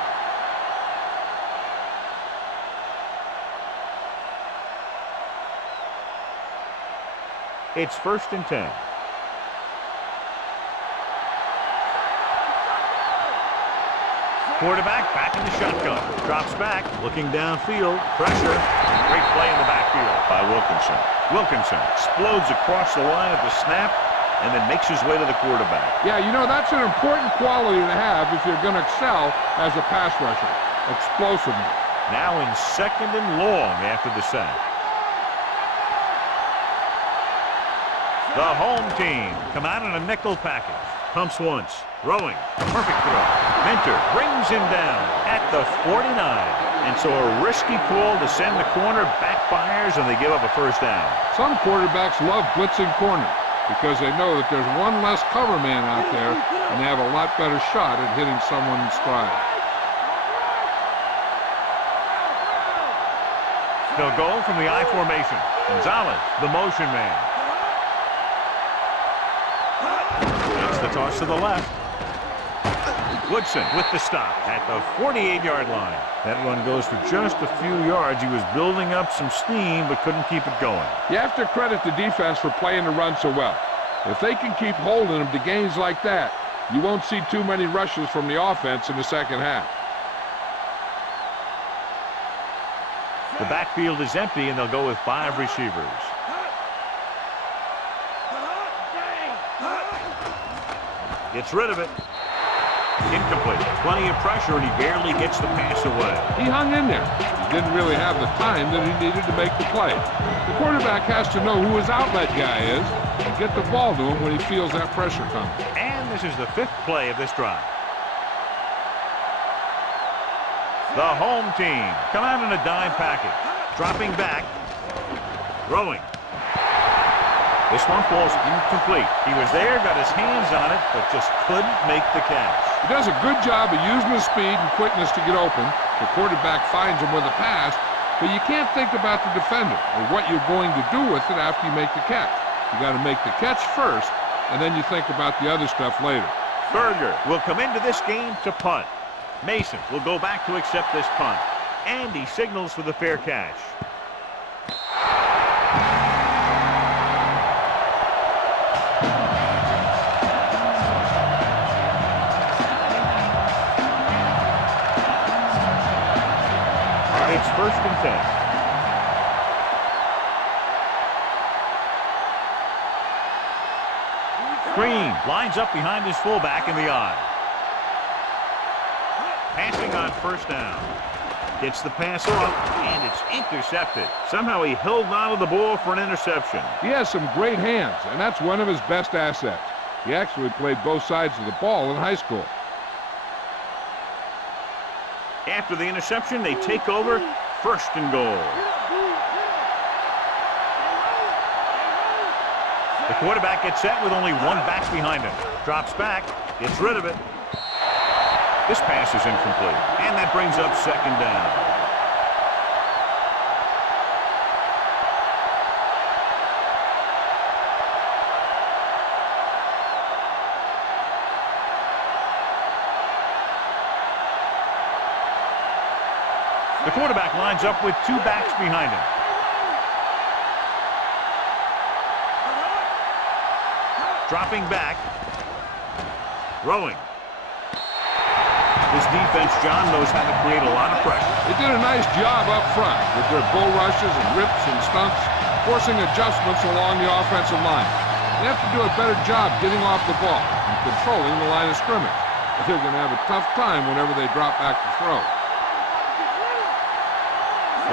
It's 1st and 10. Quarterback back in the shotgun. Drops back, looking downfield. Pressure. Great play in the backfield by Wilkinson. Wilkinson explodes across the line at the snap and then makes his way to the quarterback. Yeah, you know, that's an important quality to have if you're going to excel as a pass rusher. Explosiveness. Now in 2nd and long after the sack. The home team come out in a nickel package. Pumps once. Throwing. Perfect throw. Mentor brings him down at the 49. And so a risky call to send the corner backfires and they give up a 1st down. Some quarterbacks love blitzing corners because they know that there's one less cover man out there and they have a lot better shot at hitting someone in stride. They'll go from the I formation. Gonzalez, the motion man. It's the toss to the left. Woodson with the stop at the 48-yard line. That run goes for just a few yards. He was building up some steam but couldn't keep it going. You have to credit the defense for playing the run so well. If they can keep holding them to gains like that, you won't see too many rushes from the offense in the 2nd half. The backfield is empty and they'll go with 5 receivers. Gets rid of it. Incomplete. Plenty of pressure, and he barely gets the pass away. He hung in there. He didn't really have the time that he needed to make the play. The quarterback has to know who his outlet guy is and get the ball to him when he feels that pressure coming. And this is the 5th play of this drive. The home team come out in a dime package. Dropping back. Throwing. This one falls incomplete. He was there, got his hands on it, but just couldn't make the catch. He does a good job of using his speed and quickness to get open. The quarterback finds him with a pass, but you can't think about the defender or what you're going to do with it after you make the catch. You got to make the catch first, and then you think about the other stuff later. Berger will come into this game to punt. Mason will go back to accept this punt. And he signals for the fair catch. It's 1st and 10. Green lines up behind his fullback in the I. Passing on 1st down. Gets the pass off, and it's intercepted. Somehow he held on to the ball for an interception. He has some great hands, and that's one of his best assets. He actually played both sides of the ball in high school. After the interception, they take over 1st and goal. The quarterback gets set with only one back behind him. Drops back, gets rid of it. This pass is incomplete, and that brings up 2nd down. The quarterback lines up with 2 backs behind him. Dropping back. Throwing. This defense, John, knows how to create a lot of pressure. They did a nice job up front with their bull rushes and rips and stunts, forcing adjustments along the offensive line. They have to do a better job getting off the ball and controlling the line of scrimmage. They're going to have a tough time whenever they drop back to throw.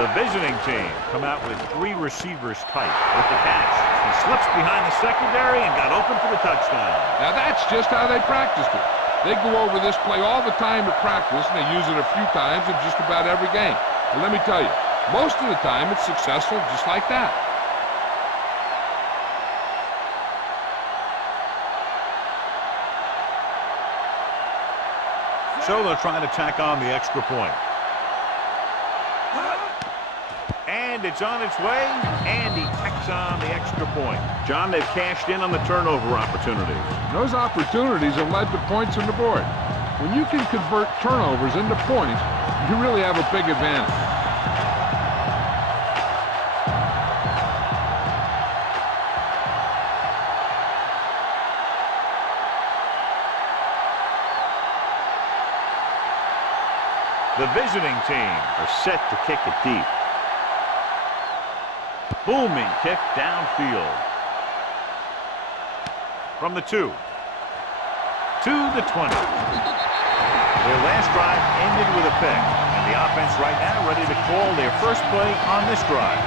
The visiting team come out with 3 receivers tight with the catch. He slips behind the secondary and got open for the touchdown. Now that's just how they practiced it. They go over this play all the time at practice, and they use it a few times in just about every game. And let me tell you, most of the time it's successful just like that. So they'll try to tack on the extra point. And And it's on its way, and he tacks on the extra point. John, they've cashed in on the turnover opportunities. Those opportunities have led to points on the board. When you can convert turnovers into points, you really have a big advantage. The visiting team are set to kick it deep. Booming kick downfield. From the 2. To the 20. Their last drive ended with a pick. And the offense right now ready to call their first play on this drive.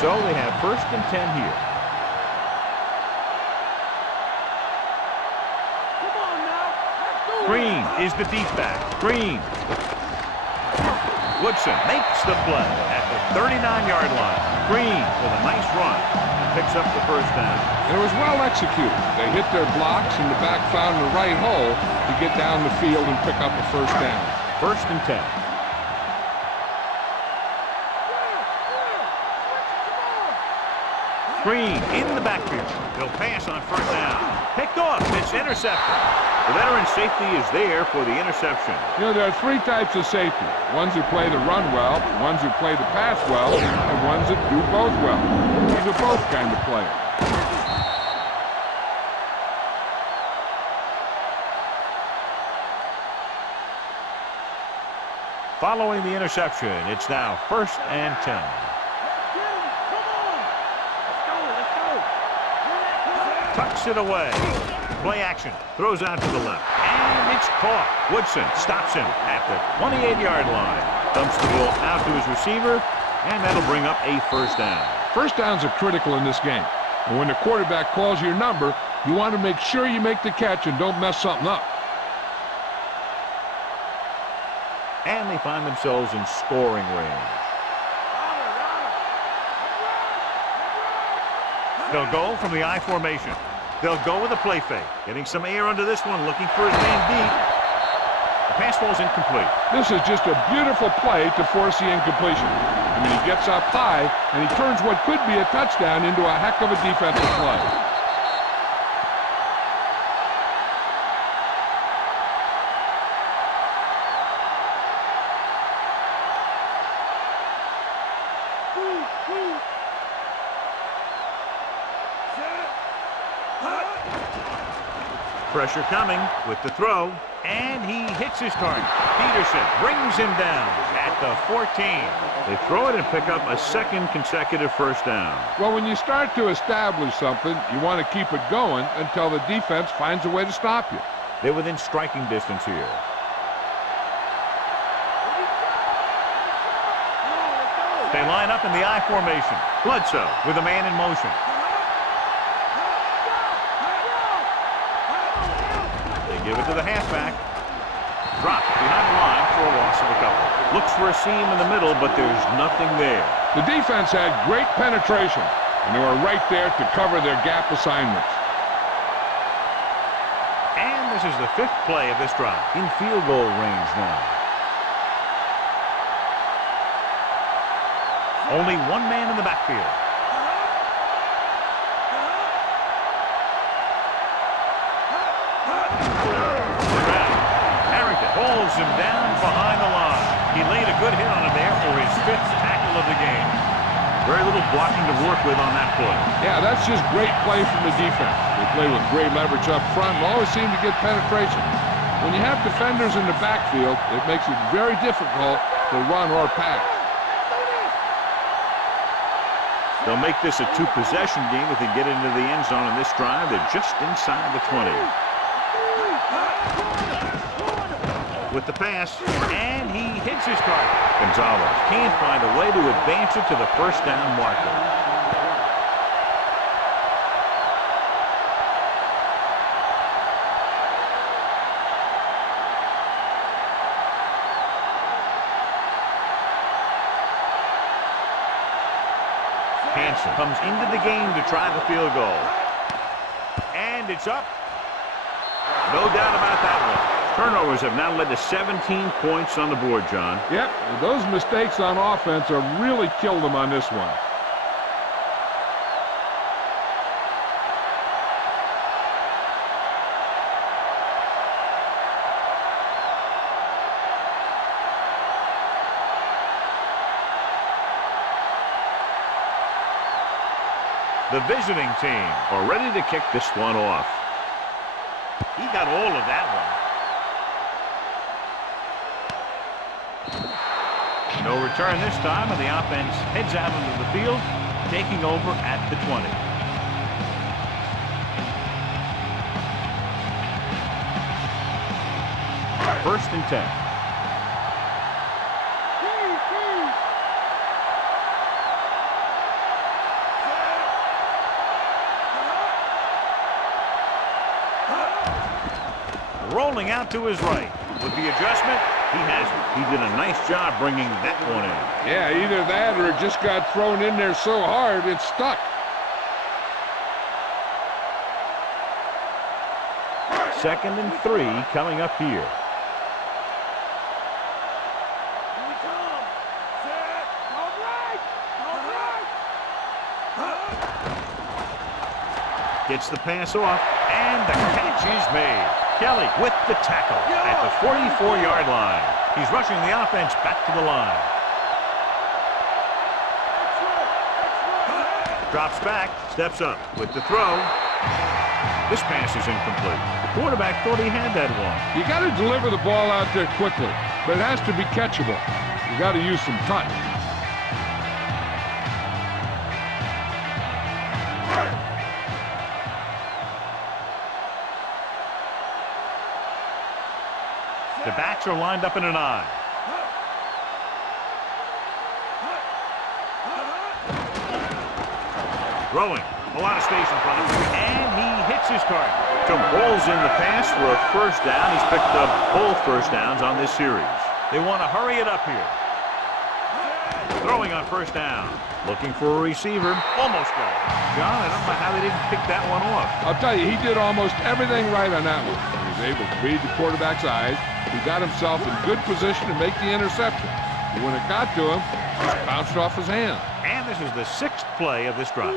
So they have 1st and 10 here. Green is the deep back. Green. Woodson makes the play at the 39-yard line. Green with a nice run. Picks up the first down. It was well executed. They hit their blocks, and the back found the right hole to get down the field and pick up a first down. 1st and 10. Green in the backfield. He'll pass on 1st down. Picked off. It's intercepted. The veteran safety is there for the interception. You know, there are 3 types of safety. Ones who play the run well, ones who play the pass well, and ones that do both well. These are both kind of players. Following the interception, it's now 1st and 10. Tucks it away. Play action. Throws out to the left. And it's caught. Woodson stops him at the 28-yard line. Dumps the ball out to his receiver, and that'll bring up a first down. First downs are critical in this game. And when the quarterback calls your number, you want to make sure you make the catch and don't mess something up. And they find themselves in scoring range. They'll go from the I formation. They'll go with a play fake. Getting some air under this one, looking for his man deep. The pass falls incomplete. This is just a beautiful play to force the incompletion. I mean, he gets up high, and he turns what could be a touchdown into a heck of a defensive play. Pressure coming with the throw, and he hits his target. Peterson brings him down at the 14. They throw it and pick up a 2nd consecutive first down. Well, when you start to establish something, you want to keep it going until the defense finds a way to stop you. They're within striking distance here. They line up in the I formation. Bledsoe with a man in motion. Give it to the halfback. Dropped behind the line for a loss of a couple. Looks for a seam in the middle, but there's nothing there. The defense had great penetration, and they were right there to cover their gap assignments. And this is the 5th play of this drive. In field goal range now. Only one man in the backfield. Holds him down behind the line. He laid a good hit on him there for his 5th tackle of the game. Very little blocking to work with on that play. Yeah, that's just great play from the defense. They play with great leverage up front and always seem to get penetration. When you have defenders in the backfield, it makes it very difficult to run or pass. They'll make this a 2-possession game if they get into the end zone in this drive. They're just inside the 20. With the pass, and he hits his target. Gonzalez can't find a way to advance it to the first down marker. Hansen comes into the game to try the field goal. And it's up. No doubt about that one. Turnovers have now led to 17 points on the board, John. Yep, those mistakes on offense have really killed them on this one. The visiting team are ready to kick this one off. He got all of that one. No return this time, and the offense heads out into the field, taking over at the 20. First and 10. Rolling out to his right. With the adjustment, he has it. He did a nice job bringing that one in. Yeah, either that or it just got thrown in there so hard it stuck. Second and 3 coming up here. Gets the pass off, and the catch is made. Kelly with the tackle at the 44-yard line. He's rushing the offense back to the line. Drops back, steps up with the throw. This pass is incomplete. The quarterback thought he had that one. You got to deliver the ball out there quickly, but it has to be catchable. You got to use some touch. The backs are lined up in an I. Throwing. A lot of space in front of him. And he hits his target. Some balls in the pass for a first down. He's picked up both first downs on this series. They want to hurry it up here. Throwing on first down. Looking for a receiver. Almost got it. John, I don't know how they didn't pick that one off. I'll tell you, he did almost everything right on that one. He was able to read the quarterback's eyes. He got himself in good position to make the interception. And when it got to him, it just bounced off his hand. And this is the 6th play of this drive.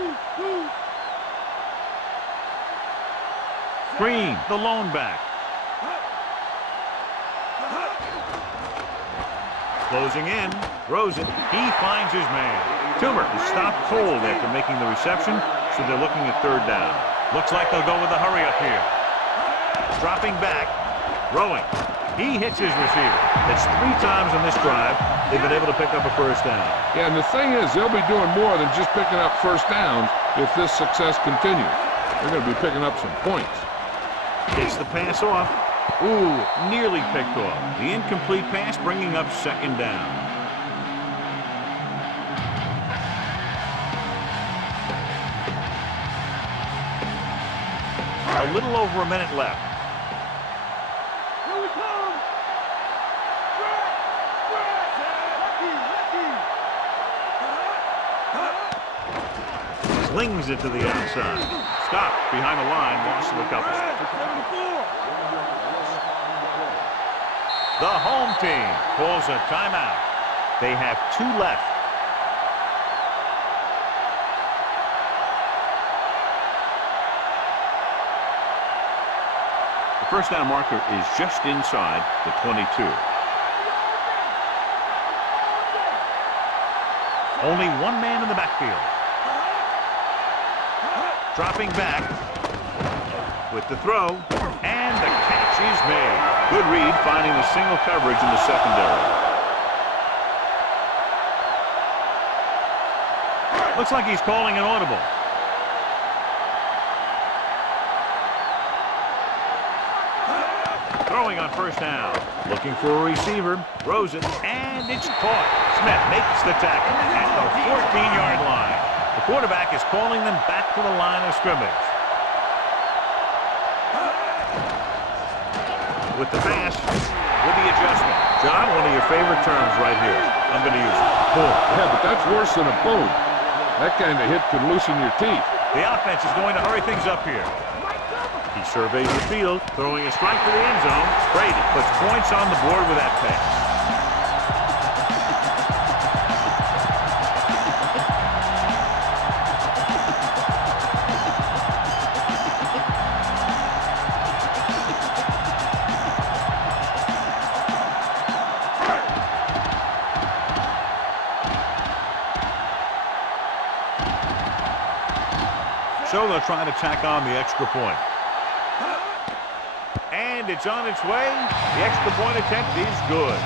Green, the lone back. Closing in, throws it. He finds his man. Toomer is stopped cold after making the reception, so they're looking at third down. Looks like they'll go with the hurry up here. Dropping back, throwing. He hits his receiver. That's 3 times on this drive they've been able to pick up a first down. Yeah, and the thing is, they'll be doing more than just picking up first downs if this success continues. They're going to be picking up some points. Gets the pass off. Ooh, nearly picked off. The incomplete pass bringing up second down. A little over a minute left. Here we come! Slings it to the outside. Stopped behind the line, lost to a couple. The home team calls a timeout. They have 2 left. The first down marker is just inside the 22. Only one man in the backfield. Dropping back with the throw, and the catch is made. Good read, finding the single coverage in the secondary. Looks like he's calling an audible. Throwing on first down. Looking for a receiver. Throws it, and it's caught. Smith makes the tackle at the 14-yard line. The quarterback is calling them back to the line of scrimmage. With the pass, with the adjustment. John, one of your favorite terms right here. I'm going to use it. Boom. Yeah, but that's worse than a boom. That kind of hit could loosen your teeth. The offense is going to hurry things up here. He He surveys the field, throwing a strike to the end zone. Brady puts points on the board with that pass. So they'll try to tack on the extra point. And it's on its way. The extra point attempt is good.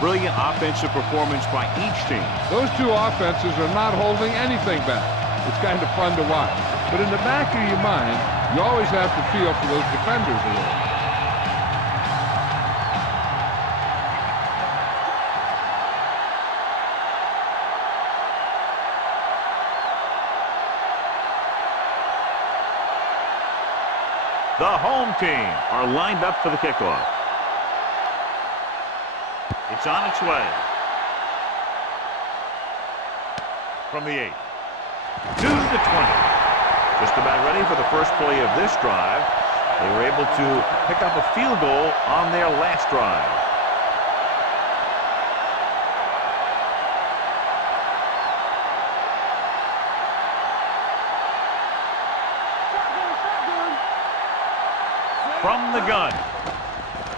Brilliant offensive performance by each team. Those two offenses are not holding anything back. It's kind of fun to watch. But in the back of your mind, you always have to feel for those defenders a little. The home team are lined up for the kickoff. It's on its way. From the 8 to the 20. Just about ready for the first play of this drive. They were able to pick up a field goal on their last drive. From the gun,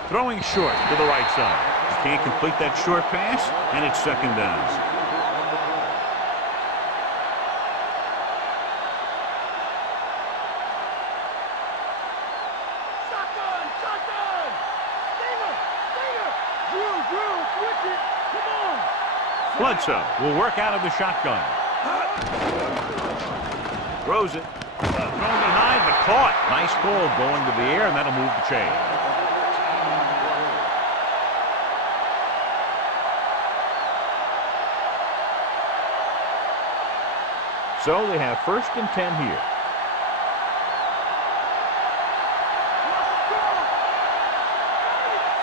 throwing short to the right side. He can't complete that short pass, and it's second down. Shotgun! Shotgun! Stinger! Stinger! Drew! Switch it! Come on! Bledsoe will work out of the shotgun. Throws it. Thrown behind, but caught. Nice ball going to the air, and that'll move the chain. So they have first and 10 here.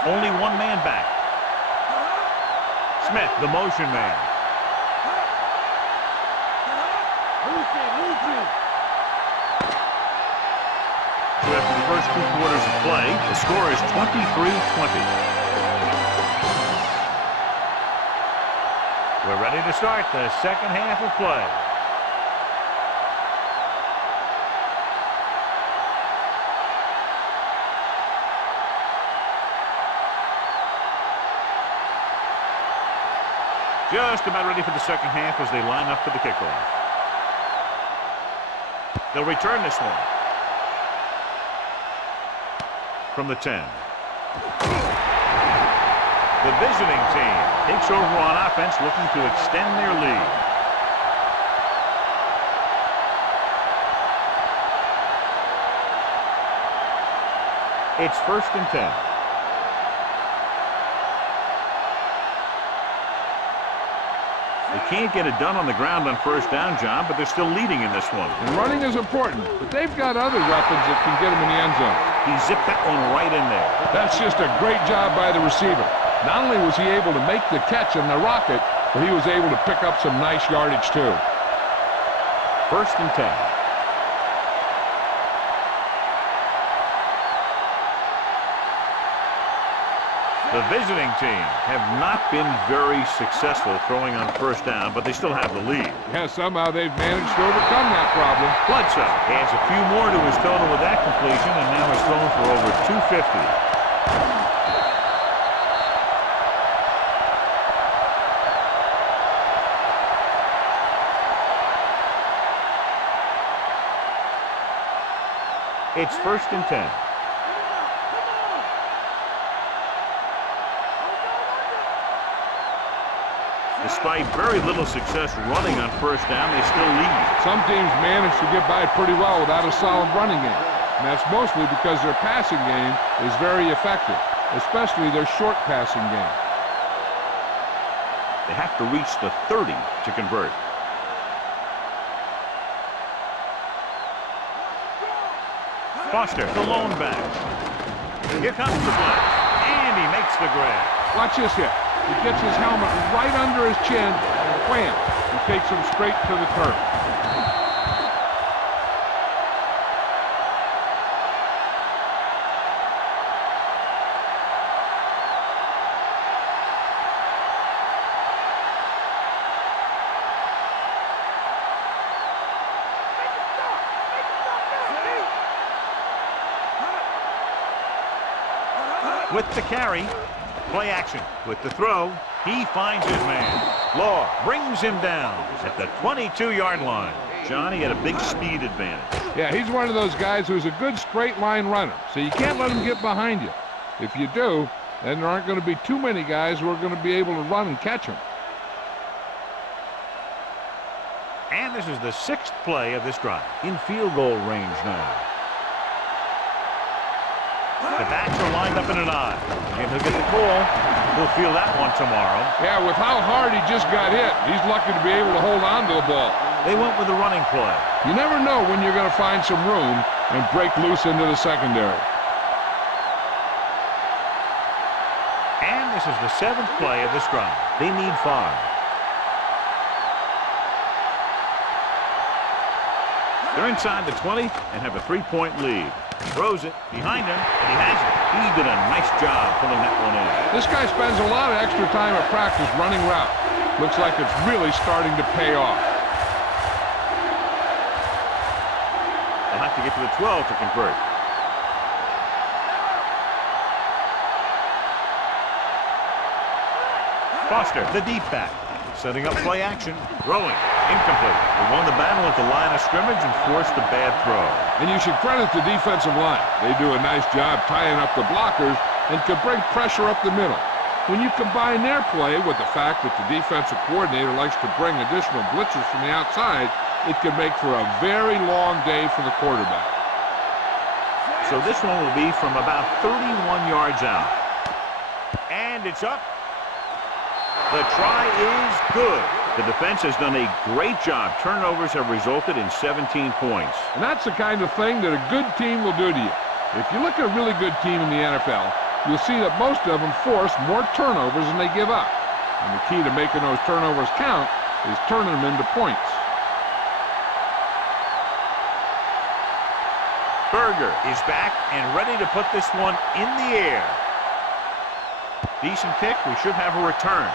Only one man back. Smith, the motion man. So after the first 2 quarters of play, the score is 23-20. We're ready to start the second half of play. Just about ready for the second half as they line up for the kickoff. They'll return this one. From the 10. The visiting team takes over on offense, looking to extend their lead. It's first and 10. They can't get it done on the ground on first down, John, but they're still leading in this one. And running is important, but they've got other weapons that can get them in the end zone. He zipped that one right in there. That's just a great job by the receiver. Not only was he able to make the catch on the rocket, but he was able to pick up some nice yardage too. First and 10. The visiting team have not been very successful throwing on first down, but they still have the lead. Yeah, somehow they've managed to overcome that problem. Bledsoe adds a few more to his total with that completion, and now he's thrown for over 250. It's first and 10. Despite very little success running on first down, they still lead. Some teams manage to get by pretty well without a solid running game. And that's mostly because their passing game is very effective, especially their short passing game. They have to reach the 30 to convert. Foster, the lone back. Here comes the blitz, and he makes the grab. Watch this hit. He gets his helmet right under his chin, and wham, he takes him straight to the turf. with the carry. Play action with the throw. He finds his man. Law brings him down at the 22-yard line. Johnny had a big speed advantage. Yeah, he's one of those guys who's a good straight line runner, so you can't let him get behind you. If you do, then there aren't going to be too many guys who are going to be able to run and catch him. And this is the 6th play of this drive. In field goal range now. The backs are lined up in an I. And he'll get the call. He'll feel that one tomorrow. Yeah, with how hard he just got hit, he's lucky to be able to hold on to the ball. They went with the running play. You never know when you're going to find some room and break loose into the secondary. And this is the 7th play of this drive. They need 5. They're inside the 20 and have a 3-point lead. Throws it behind him, and he has it. He did a nice job pulling that one in. This guy spends a lot of extra time at practice running route. Looks like it's really starting to pay off. They'll have to get to the 12 to convert. Foster, the deep back. Setting up play action. Throwing. Incomplete. They won the battle at the line of scrimmage and forced a bad throw. And you should credit the defensive line. They do a nice job tying up the blockers and can bring pressure up the middle. When you combine their play with the fact that the defensive coordinator likes to bring additional blitzes from the outside, it can make for a very long day for the quarterback. So this one will be from about 31 yards out. And it's up. The try is good. The defense has done a great job. Turnovers have resulted in 17 points. And that's the kind of thing that a good team will do to you. If you look at a really good team in the NFL, you'll see that most of them force more turnovers than they give up. And the key to making those turnovers count is turning them into points. Berger is back and ready to put this one in the air. Decent kick. We should have a return.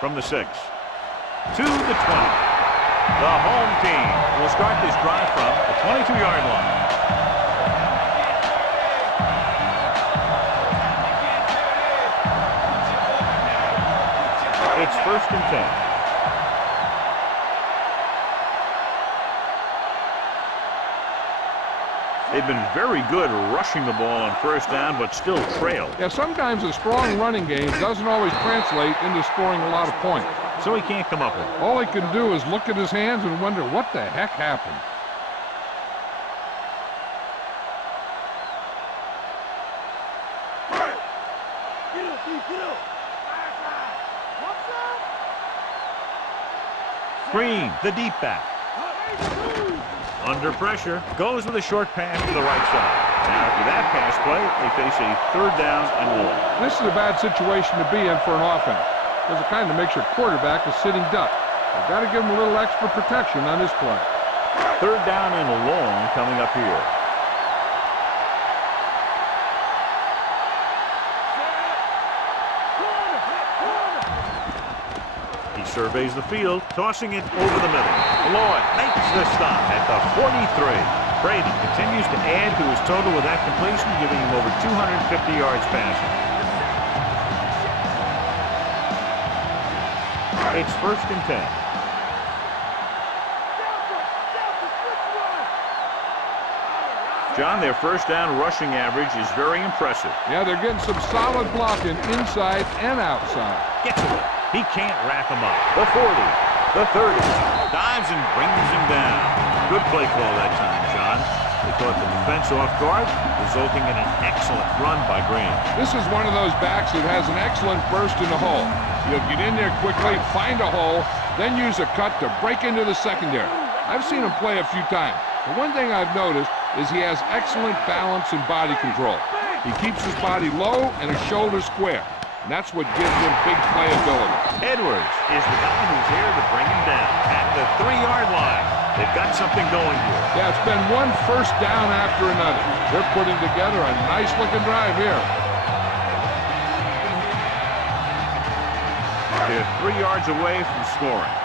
From the 6 to the 20. The home team will start this drive from the 22-yard line. It's 1st and 10. They've been very good rushing the ball on 1st down, but still trail. Yeah, sometimes a strong running game doesn't always translate into scoring a lot of points. So he can't come up with it. All he can do is look at his hands and wonder what the heck happened. Green, the deep back. Under pressure, goes with a short pass to the right side. Now after that pass play, they face a 3rd down and long. This is a bad situation to be in for an offense, because it kind of makes your quarterback a sitting duck. You've got to give him a little extra protection on this play. 3rd down and long coming up here. He surveys the field, tossing it over the middle. Lloyd makes the stop at the 43. Brady continues to add to his total with that completion, giving him over 250 yards passing. It's 1st and 10. John, their 1st down rushing average is very impressive. Yeah, they're getting some solid blocking inside and outside. Gets away. He can't wrap him up. The 40, the 30, dives and brings him down. Good play call that time, John. They caught the defense off guard, resulting in an excellent run by Green. This is one of those backs that has an excellent burst in the hole. He'll get in there quickly, find a hole, then use a cut to break into the secondary. I've seen him play a few times. The one thing I've noticed is he has excellent balance and body control. He keeps his body low and his shoulders square. And that's what gives him big playability. Edwards is the guy who's here to bring him down at the 3-yard line. They've got something going here. Yeah, it's been one 1st down after another. They're putting together a nice-looking drive here. They're 3 yards away from scoring.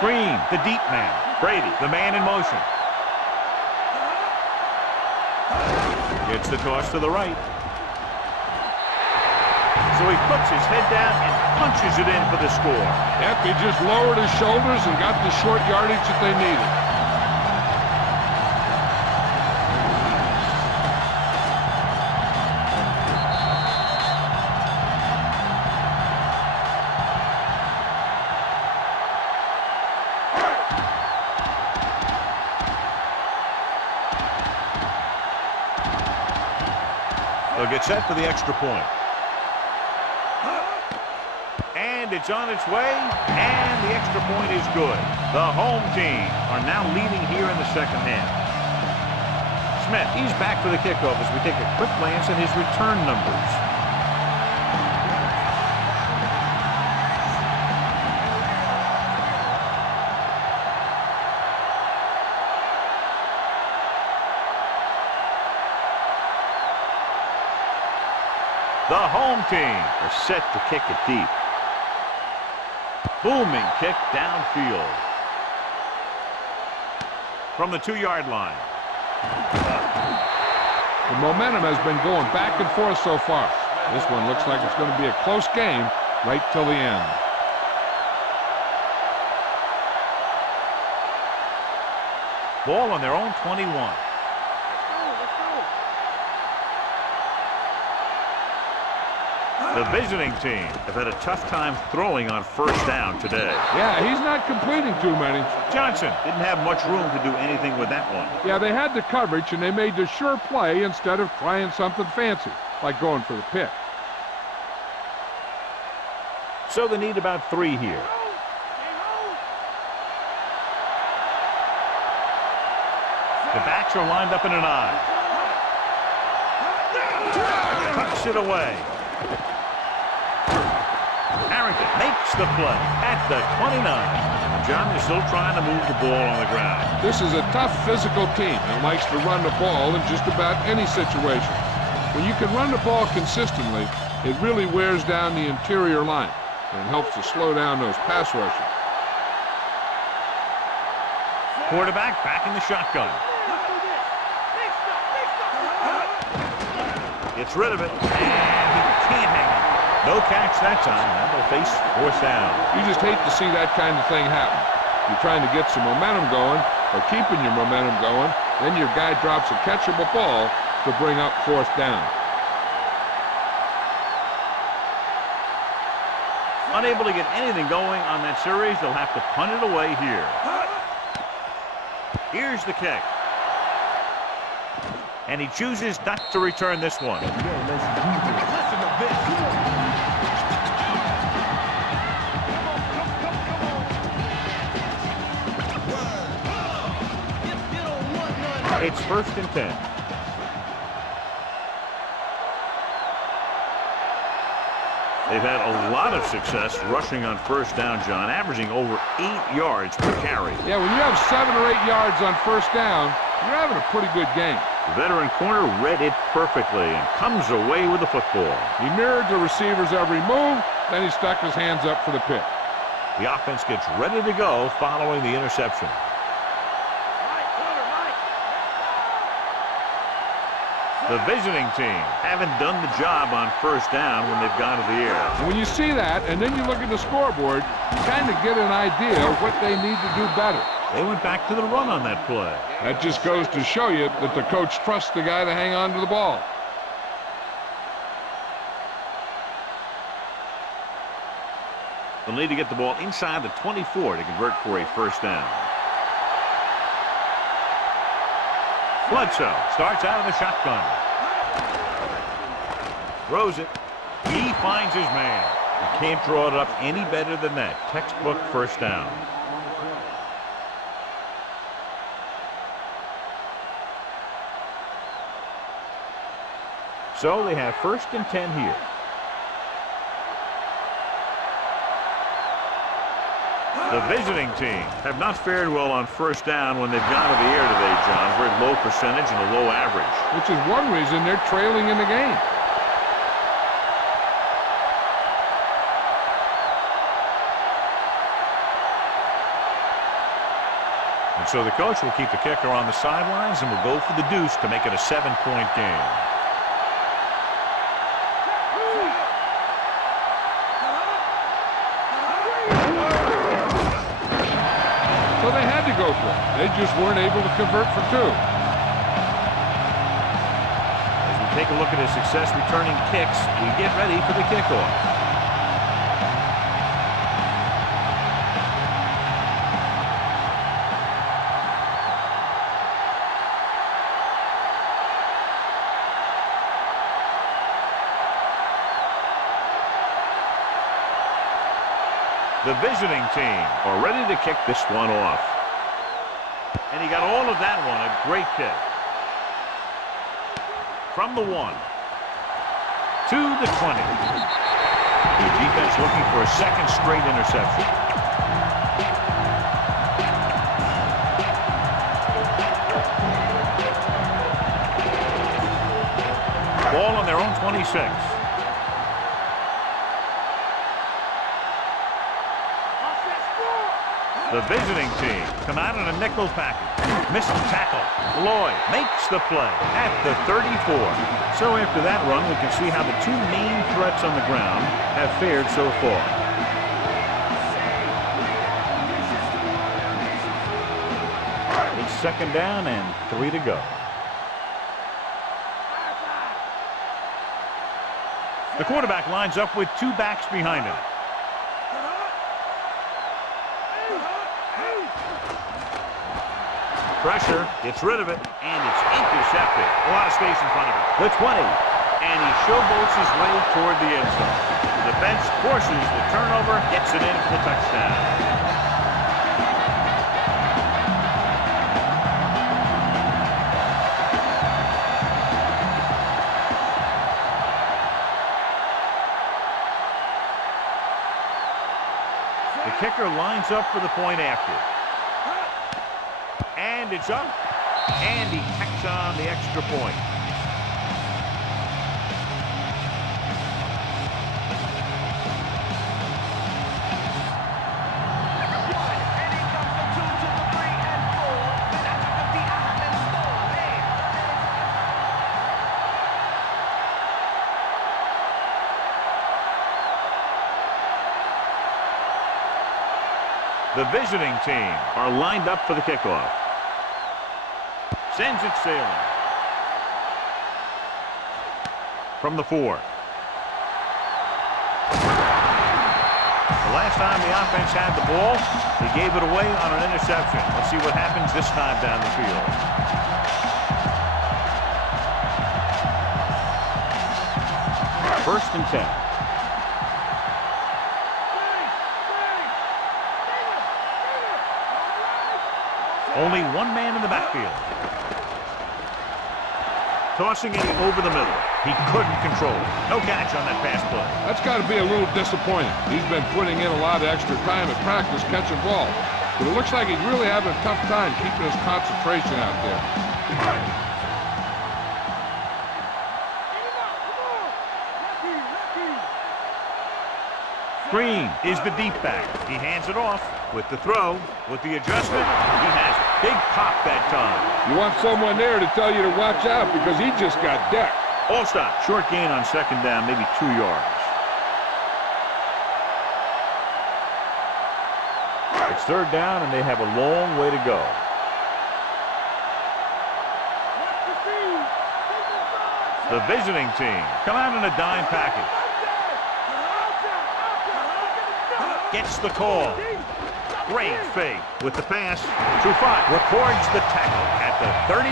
Green, the deep man. Brady, the man in motion. It's the toss to the right. So he puts his head down and punches it in for the score. Yep, he just lowered his shoulders and got the short yardage that they needed. They'll get set for the extra point. And it's on its way, and the extra point is good. The home team are now leading here in the second half. Smith, he's back for the kickoff as we take a quick glance at his return numbers. The home team are set to kick it deep. Booming kick downfield. From the 2-yard line. The momentum has been going back and forth so far. This one looks like it's going to be a close game right till the end. Ball on their own 21. The visiting team have had a tough time throwing on first down today. Yeah, he's not completing too many. Johnson didn't have much room to do anything with that one. Yeah, they had the coverage, and they made the sure play instead of trying something fancy, like going for the pick. So they need about 3 here. The backs are lined up in an I. Tucks it away. Harrington makes the play at the 29. John is still trying to move the ball on the ground. This is a tough physical team that likes to run the ball in just about any situation. When you can run the ball consistently, it really wears down the interior line and helps to slow down those pass rushers. Quarterback back in the shotgun. Gets rid of it, and he can't hang it. No catch that time. That will face 4th down. You just hate to see that kind of thing happen. You're trying to get some momentum going, or keeping your momentum going, then your guy drops a catchable ball to bring up 4th down. Unable to get anything going on that series, they'll have to punt it away here. Here's the kick. And he chooses not to return this one. It's 1st and 10. They've had a lot of success rushing on first down, John, averaging over 8 yards per carry. Yeah, when you have 7 or 8 yards on first down, you're having a pretty good game. The veteran corner read it perfectly and comes away with the football. He mirrored the receiver's every move, then he stuck his hands up for the pick. The offense gets ready to go following the interception. The visiting team haven't done the job on first down when they've gone to the air. And when you see that, and then you look at the scoreboard, you kind of get an idea of what they need to do better. They went back to the run on that play. That just goes to show you that the coach trusts the guy to hang on to the ball. They'll need to get the ball inside the 24 to convert for a first down. Bledsoe starts out of the shotgun. Throws it. He finds his man. You can't draw it up any better than that. Textbook first down. So they have 1st and 10 here. The visiting team have not fared well on first down when they've gone to the air today, John. Very low percentage and a low average. Which is one reason they're trailing in the game. And so the coach will keep the kicker on the sidelines and will go for the deuce to make it a 7-point game. So they had to go for it. They just weren't able to convert for two. As we take a look at his success returning kicks, we get ready for the kickoff. The visiting team are ready to kick this one off. And he got all of that one, a great kick. From the 1 to the 20. The defense looking for a second straight interception. Ball on their own 26. The visiting team come out in a nickel package. Missed the tackle. Lloyd makes the play at the 34. So after that run, we can see how the two main threats on the ground have fared so far. It's second down and 3 to go. The quarterback lines up with two backs behind him. Pressure, gets rid of it, and it's intercepted. A lot of space in front of him. The 20, and he showboats his way toward the end zone. The defense forces the turnover, gets it in for the touchdown. The kicker lines up for the point after. And it's up, and he tacks on the extra point. The visiting team are lined up for the kickoff. Sends it sailing. From the 4. The last time the offense had the ball, they gave it away on an interception. Let's see what happens this time down the field. First and 10. Only one man in the backfield. Tossing it over the middle. He couldn't control it. No catch on that pass play. That's got to be a little disappointing. He's been putting in a lot of extra time at practice catching balls. But it looks like he's really having a tough time keeping his concentration out there. Green is the deep back. He hands it off with the throw. With the adjustment, he has it. Big pop that time. You want someone there to tell you to watch out because he just got decked. All stop. Short gain on second down, maybe 2 yards. It's third down, and they have a long way to go. The visiting team come out in a dime package. Gets the call. Great fake with the pass. True 5 records the tackle at the 39.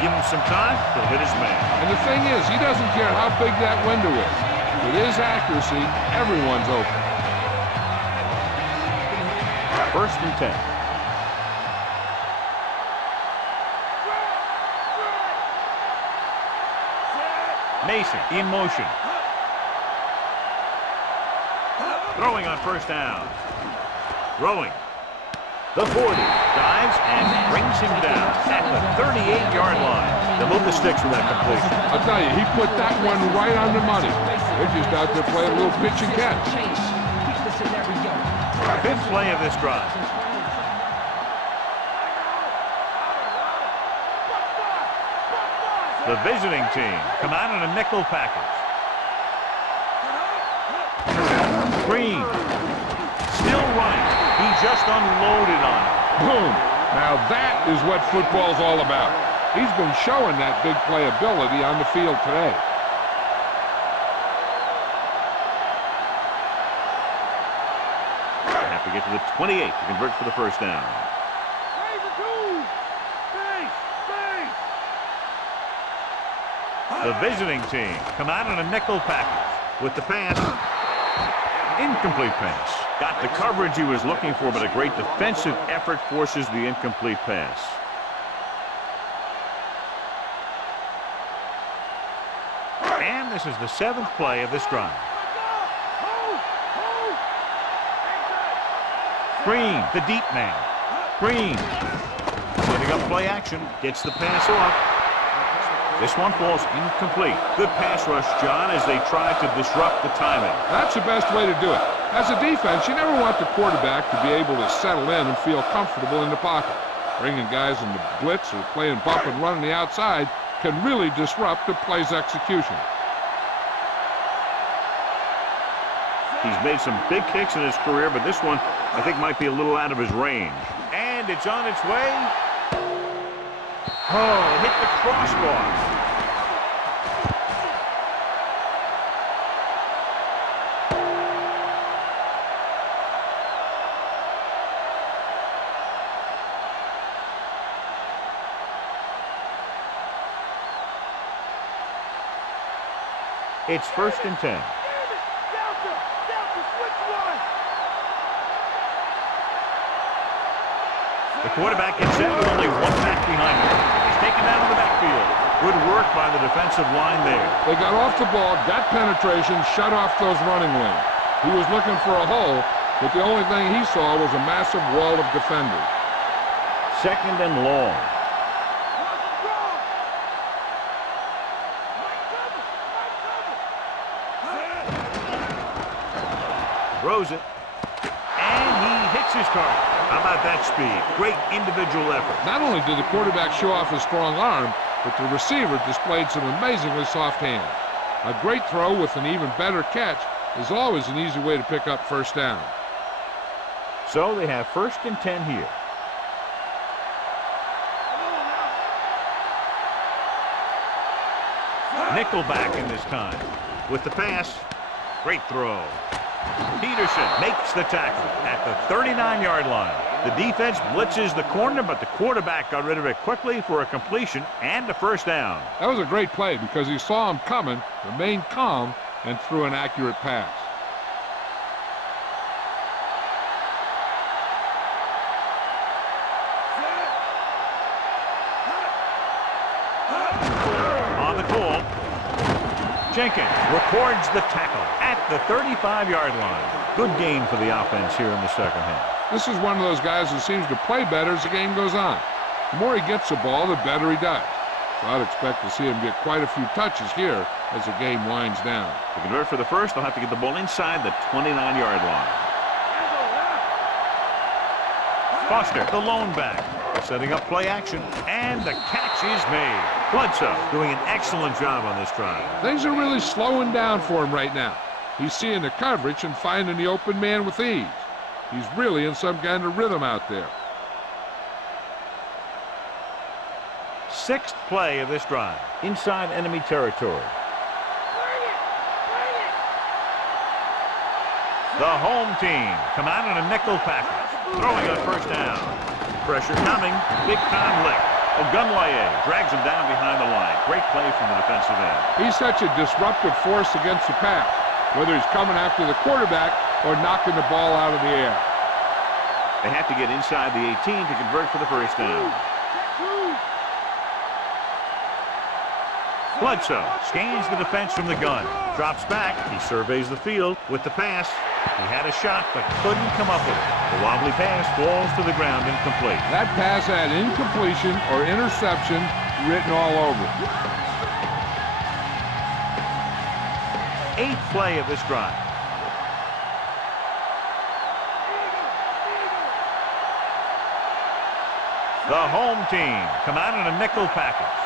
Give him some time, he'll hit his man. And the thing is, he doesn't care how big that window is. With his accuracy, everyone's open. First and 10. Mason in motion. Throwing on first down. Throwing. The 40. Dives and brings him down at the 38-yard line. They'll move the sticks with that completion. I'll tell you, he put that one right on the money. They're just out there playing a little pitch and catch. Fifth play of this drive. The visiting team come out in a nickel package. Green. Still running. He just unloaded on it. Boom. Now that is what football's all about. He's been showing that big play ability on the field today. Have to get to the 28 to convert for the first down. The visiting team come out in a nickel package with the pass. Incomplete pass. Got the coverage he was looking for, but a great defensive effort forces the incomplete pass. And this is the 7th play of this drive. Green, the deep man. Green, setting up play action, gets the pass off. This one falls incomplete. Good pass rush, John, as they try to disrupt the timing. That's the best way to do it. As a defense, you never want the quarterback to be able to settle in and feel comfortable in the pocket. Bringing guys in the blitz or playing bump and run on the outside can really disrupt the play's execution. He's made some big kicks in his career, but this one, I think, might be a little out of his range. And it's on its way. Oh, hit the crossbar. It's 1st and 10. The quarterback gets set with only one back behind him. He's taken down in the backfield. Good work by the defensive line there. They got off the ball, got penetration, shut off those running lanes. He was looking for a hole, but the only thing he saw was a massive wall of defenders. 2nd and long. Throws it. And he hits his target. How about that speed? Great individual effort. Not only did the quarterback show off his strong arm, but the receiver displayed some amazingly soft hands. A great throw with an even better catch is always an easy way to pick up first down. So they have 1st and 10 here. Nickelback in this time. With the pass. Great throw. Peterson makes the tackle at the 39-yard line. The defense blitzes the corner, but the quarterback got rid of it quickly for a completion and a first down. That was a great play because he saw him coming, remained calm, and threw an accurate pass. On the call, Jenkins records the tackle at the 35-yard line. Good game for the offense here in the second half. This is one of those guys who seems to play better as the game goes on. The more he gets the ball, the better he does. So I'd expect to see him get quite a few touches here as the game winds down. To convert for the first, they'll have to get the ball inside the 29-yard line. Foster, the lone back, setting up play action, and the catch is made. Bledsoe doing an excellent job on this drive. Things are really slowing down for him right now. He's seeing the coverage and finding the open man with ease. He's really in some kind of rhythm out there. 6th play of this drive, inside enemy territory. The home team come out in a nickel package, throwing on first down. Pressure coming, big time lick. Ogunlaye drags him down behind the line. Great play from the defensive end. He's such a disruptive force against the pass, whether he's coming after the quarterback or knocking the ball out of the air. They have to get inside the 18 to convert for the first down. Bledsoe scans the defense from the gun. Drops back. He surveys the field with the pass. He had a shot but couldn't come up with it. The wobbly pass falls to the ground incomplete. That pass had incompletion or interception written all over it. 8th play of this drive. The home team come out in a nickel package.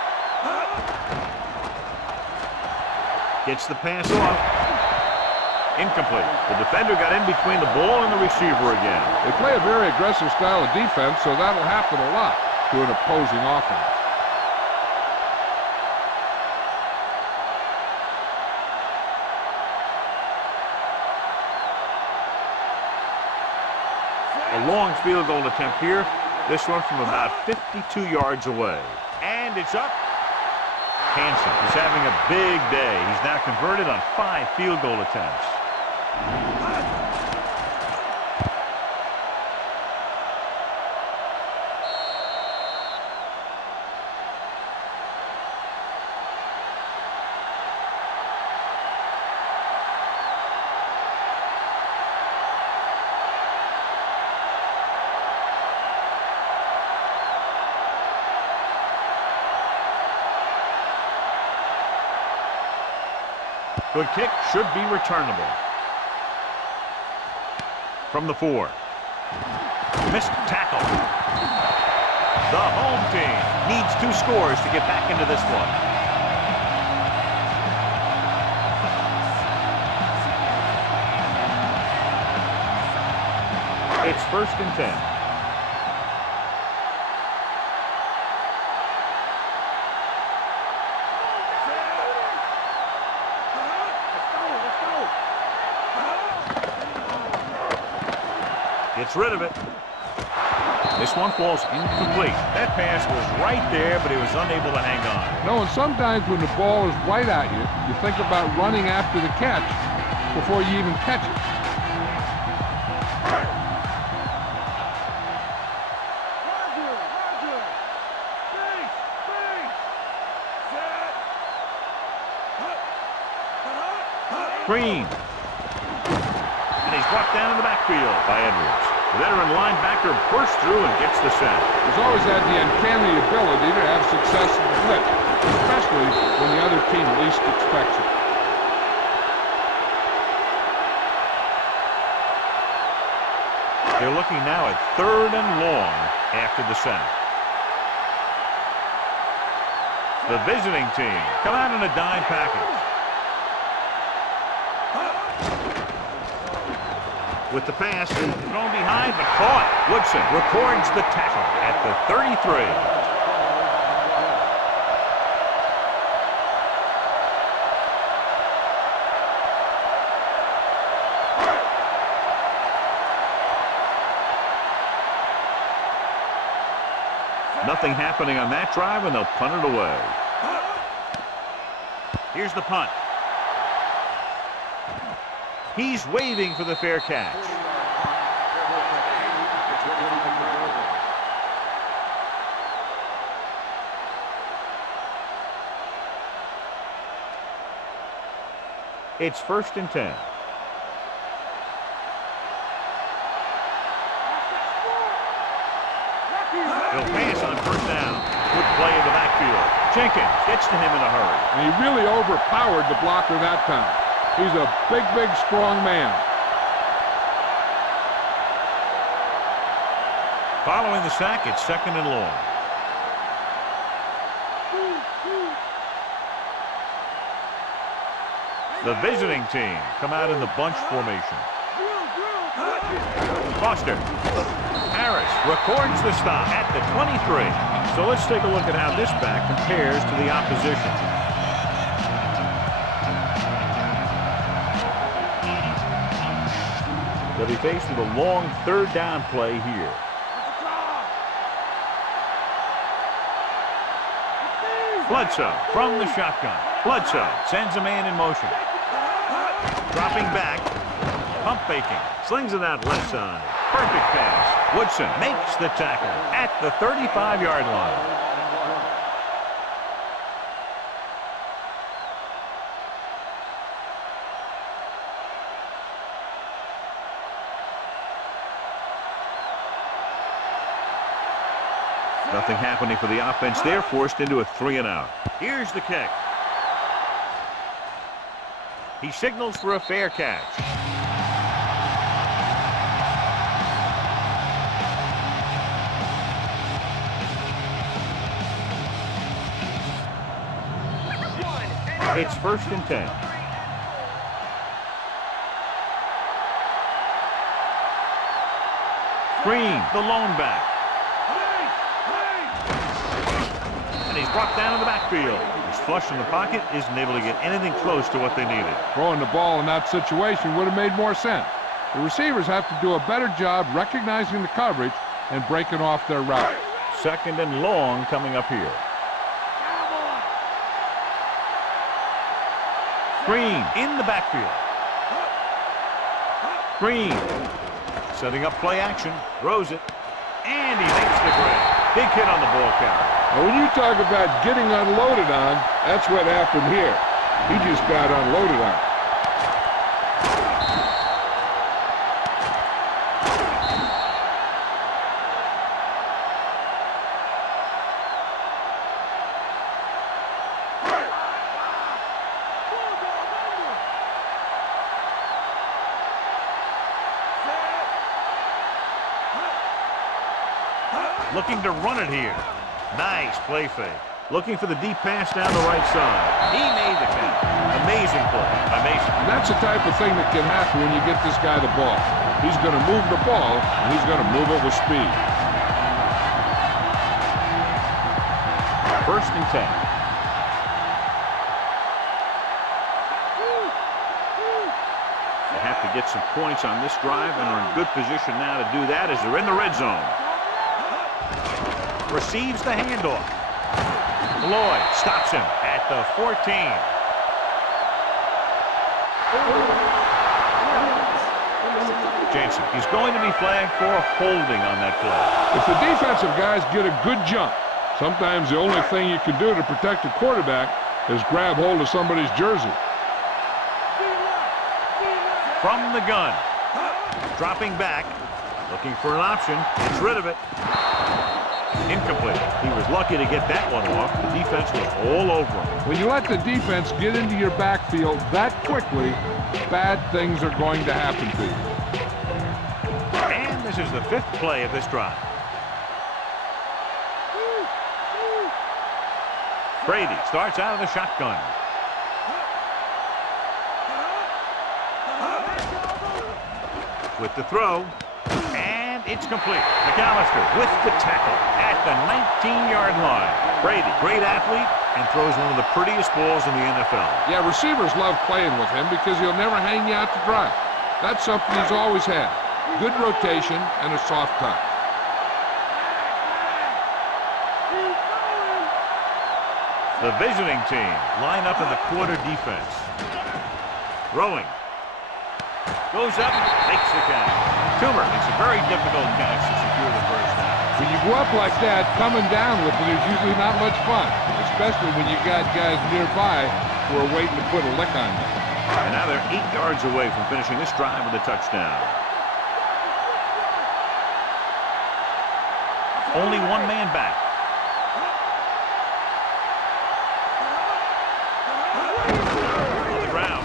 Gets the pass off. Incomplete. The defender got in between the ball and the receiver again. They play a very aggressive style of defense, so that'll happen a lot to an opposing offense. A long field goal attempt here. This one from about 52 yards away. And it's up. Hansen is having a big day. He's now converted on 5 field goal attempts. Good kick, should be returnable. From the 4. Missed tackle. The home team needs 2 scores to get back into this one. It's 1st and 10. Gets rid of it. This one falls incomplete. That pass was right there, but he was unable to hang on. No, and sometimes when the ball is right at you, you think about running after the catch before you even catch it. Green. And he's brought down in the backfield by Edwards. The veteran linebacker bursts through and gets the sack. He's always had the uncanny ability to have success in the blitz, especially when the other team least expects it. They're looking now at 3rd and long after the sack. The visiting team come out in a dime package. With the pass, thrown behind, but caught. Woodson records the tackle at the 33. Nothing happening on that drive, and they'll punt it away. Here's the punt. He's waving for the fair catch. It's 1st and 10. He'll pass on 1st down. Good play in the backfield. Jenkins gets to him in a hurry. And he really overpowered the blocker that time. He's a big, big, strong man. Following the sack, it's 2nd and long. The visiting team come out in the bunch formation. Foster. Harris records the stop at the 23. So let's take a look at how this back compares to the opposition. They'll be faced with a long 3rd down play here. Bledsoe from the shotgun. Bledsoe sends a man in motion. Dropping back. Pump faking. Slings it out left side. Perfect pass. Woodson makes the tackle at the 35-yard line. Nothing happening for the offense. They're forced into a 3-and-out. Here's the kick. He signals for a fair catch. It's 1st and 10. Green, the lone back. And he's brought down in the backfield. He's flush in the pocket, isn't able to get anything close to what they needed. Throwing the ball in that situation would have made more sense. The receivers have to do a better job recognizing the coverage and breaking off their route. 2nd and long coming up here. Green in the backfield. Green setting up play action, throws it, and he makes the grab. Big hit on the ball carrier. Now, when you talk about getting unloaded on, that's what happened here. He just got unloaded on. Looking to run it here. Nice play fake. Looking for the deep pass down the right side. He made the catch. Amazing play by Mason. And that's the type of thing that can happen when you get this guy the ball. He's going to move the ball, and he's going to move it with speed. 1st and 10. They have to get some points on this drive and are in good position now to do that as they're in the red zone. Receives the handoff. Lloyd stops him at the 14. Jansen, he's going to be flagged for holding on that play. If the defensive guys get a good jump, sometimes the only thing you can do to protect a quarterback is grab hold of somebody's jersey. From the gun. Dropping back. Looking for an option. Gets rid of it. Incomplete. He was lucky to get that one off. The defense was all over him. When you let the defense get into your backfield that quickly, bad things are going to happen to you. And this is the 5th play of this drive. Brady starts out of the shotgun. With the throw. And it's complete. McAllister with the tackle at the 19-yard line. Brady, great athlete, and throws one of the prettiest balls in the NFL. Yeah, receivers love playing with him because he'll never hang you out to dry. That's something he's always had. Good rotation and a soft touch. The visiting team line up in the quarter defense. Throwing. Goes up, makes the catch. Toomer makes a very difficult catch to secure the first down. When you go up like that, coming down with it is usually not much fun, especially when you got guys nearby who are waiting to put a lick on you. And now they're 8 yards away from finishing this drive with a touchdown. Only one man back. On the ground.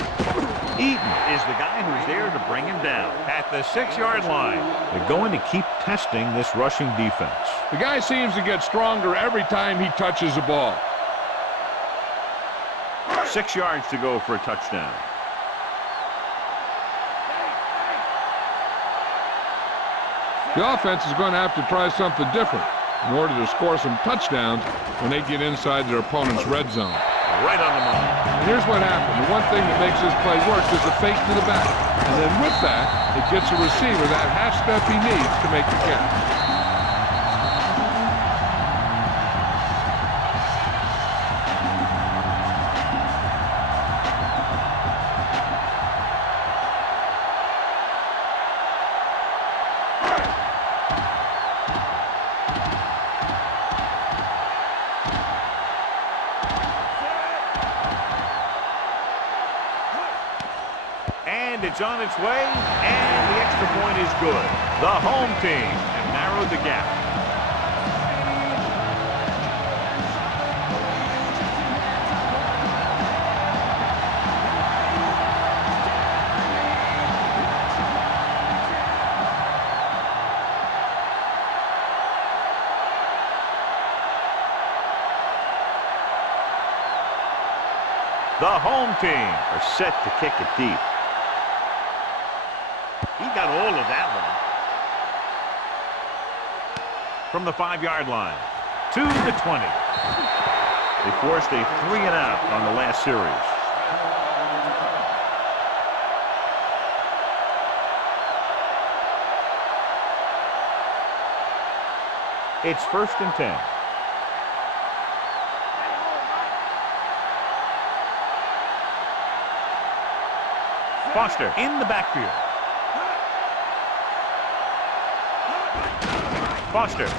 Eaton is the guy who's there to bring him down at the 6-yard line. They're going to keep testing this rushing defense. The guy seems to get stronger every time he touches the ball. 6 yards to go for a touchdown. The offense is going to have to try something different in order to score some touchdowns when they get inside their opponent's red zone. Right on the money. And here's what happened. The one thing that makes this play work is the fake to the back. And then with that, it gets a receiver that half step he needs to make the catch. And it's on its way, and the extra point is good. The home team have narrowed the gap. The home team are set to kick it deep. He got all of that one. From the 5-yard line to the 20. They forced a 3-and-out on the last series. It's 1st and 10. Foster in the backfield. Foster.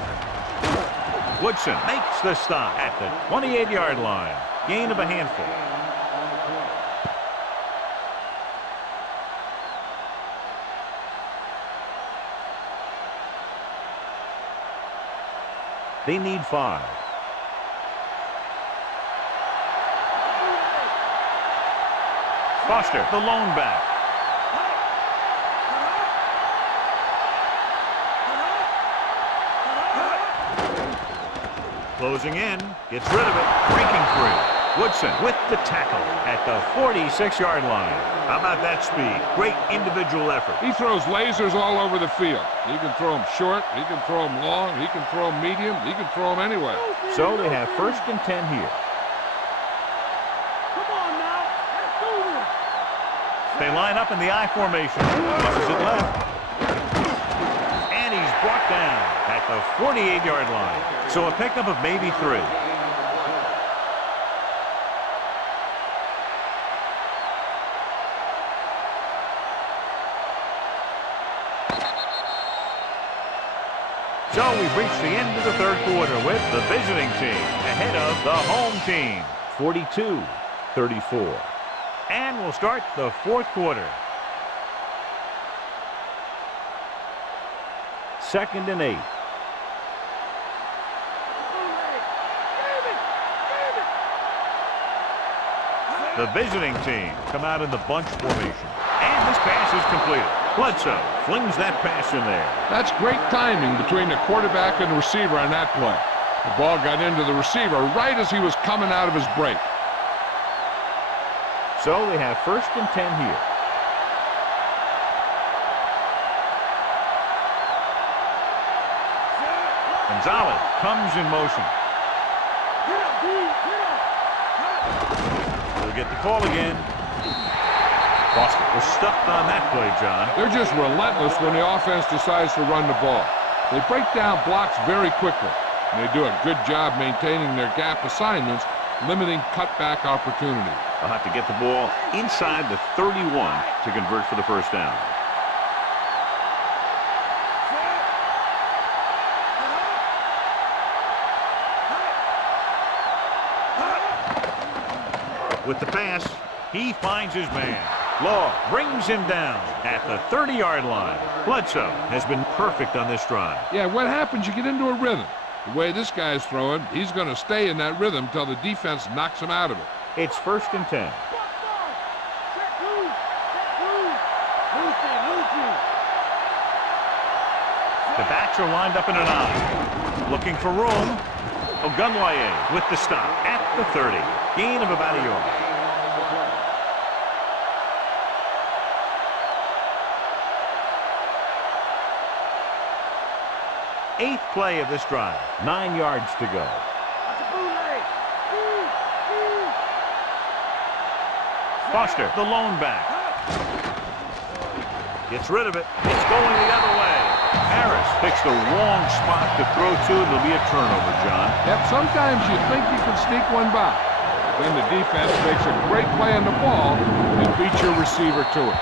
Woodson makes the stop at the 28-yard line. Gain of a handful. They need 5. Foster, the lone back. Closing in, gets rid of it, breaking free. Woodson with the tackle at the 46-yard line. How about that speed? Great individual effort. He throws lasers all over the field. He can throw them short, he can throw them long, he can throw them medium, he can throw them anywhere. So they have 1st and 10 here. Come on now. Let's do this. They line up in the I formation. Pushes it left. And he's brought down at the 48-yard line. So a pickup of maybe 3. So we've reached the end of the 3rd quarter with the visiting team ahead of the home team, 42-34. And we'll start the 4th quarter. 2nd and 8. The visiting team come out in the bunch formation. And this pass is completed. Bledsoe flings that pass in there. That's great timing between the quarterback and the receiver on that play. The ball got into the receiver right as he was coming out of his break. So they have 1st and 10 here. Gonzalez comes in motion. We'll get the call again. Foster was stuck on that play, John. They're just relentless when the offense decides to run the ball. They break down blocks very quickly. And they do a good job maintaining their gap assignments, limiting cutback opportunities. They'll have to get the ball inside the 31 to convert for the 1st down. With the pass, he finds his man. Law brings him down at the 30-yard line. Bledsoe has been perfect on this drive. Yeah, what happens, you get into a rhythm. The way this guy's throwing, he's going to stay in that rhythm until the defense knocks him out of it. It's 1st and 10. The backs are lined up in an I. Looking for room. Ogunwaye with the stop at the 30. Gain of about a yard. Eighth play of this drive. 9 yards to go. Foster, the lone back. Gets rid of it. It's going the other way. Harris picks the wrong spot to throw to. It'll be a turnover, John. Yep, sometimes you think you can sneak one by. Then the defense makes a great play on the ball and beats your receiver to it.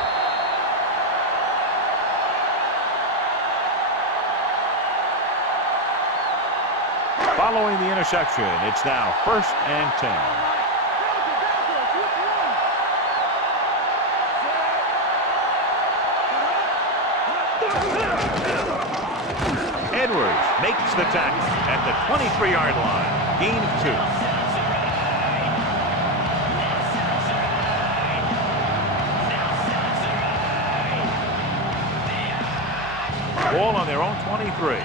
Following the interception, it's now 1st and 10. Edwards makes the tackle at the 23-yard line. Gain of 2. Ball on their own 23.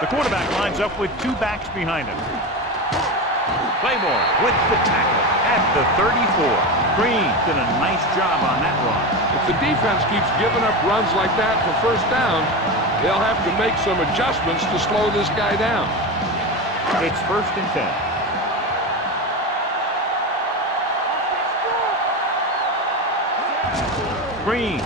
The The quarterback lines up with two backs behind him. Claymore with the tackle at the 34. Green did a nice job on that run. If the defense keeps giving up runs like that for first down, they'll have to make some adjustments to slow this guy down. It's 1st and 10. Green.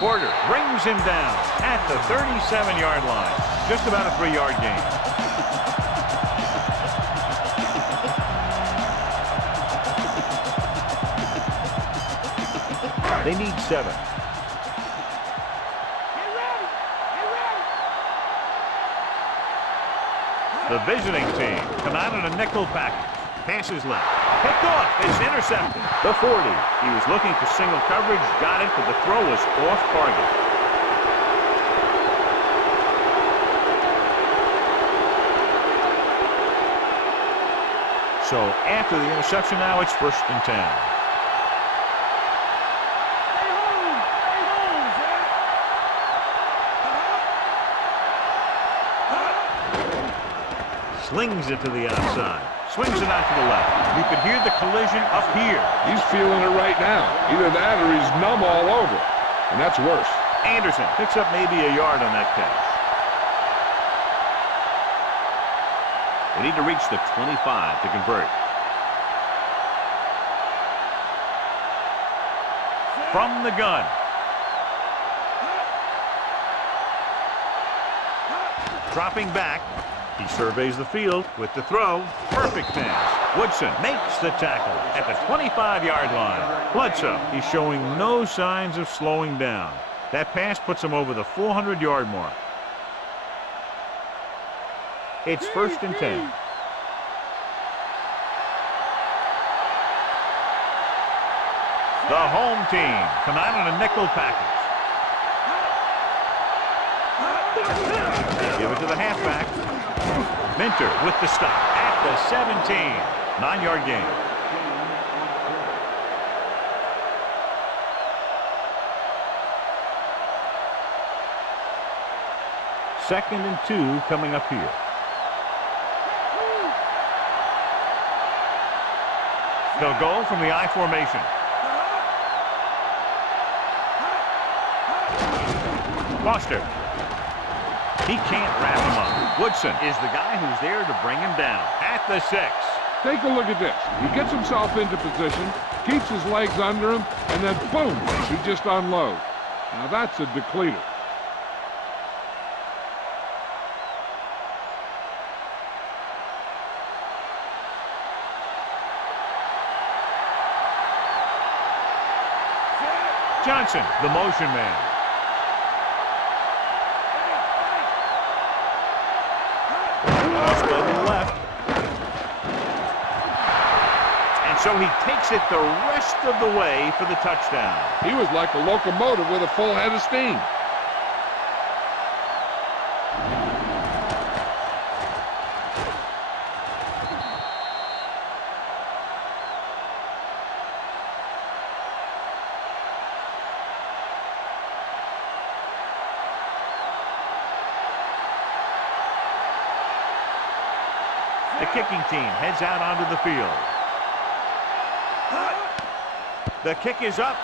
Porter brings him down at the 37-yard line. Just about a 3-yard gain. They need 7. The visiting team come out in a nickel package. Passes left. Picked off. It's intercepted. The 40. He was looking for single coverage. Got it, but the throw was off target. So after the interception now, it's 1st and 10. Slings it to the outside. Swings it out to the left. You could hear the collision up here. He's feeling it right now. Either that or he's numb all over. And that's worse. Anderson picks up maybe a yard on that catch. They need to reach the 25 to convert. From the gun. Dropping back. He surveys the field with the throw. Perfect pass. Woodson makes the tackle at the 25-yard line. Bledsoe, he's showing no signs of slowing down. That pass puts him over the 400-yard mark. It's 1st and 10. The home team come out in a nickel package. Give it to the halfback. Minter with the stop at the 17. 9-yard gain. Second and 2 coming up here. They'll go from the I formation. Foster. He can't wrap him up. Woodson is the guy who's there to bring him down at the 6. Take a look at this. He gets himself into position, keeps his legs under him, and then boom, he just unloads. Now that's a depleter. Johnson, the motion man. So he takes it the rest of the way for the touchdown. He was like a locomotive with a full head of steam. The kicking team heads out onto the field. The kick is up.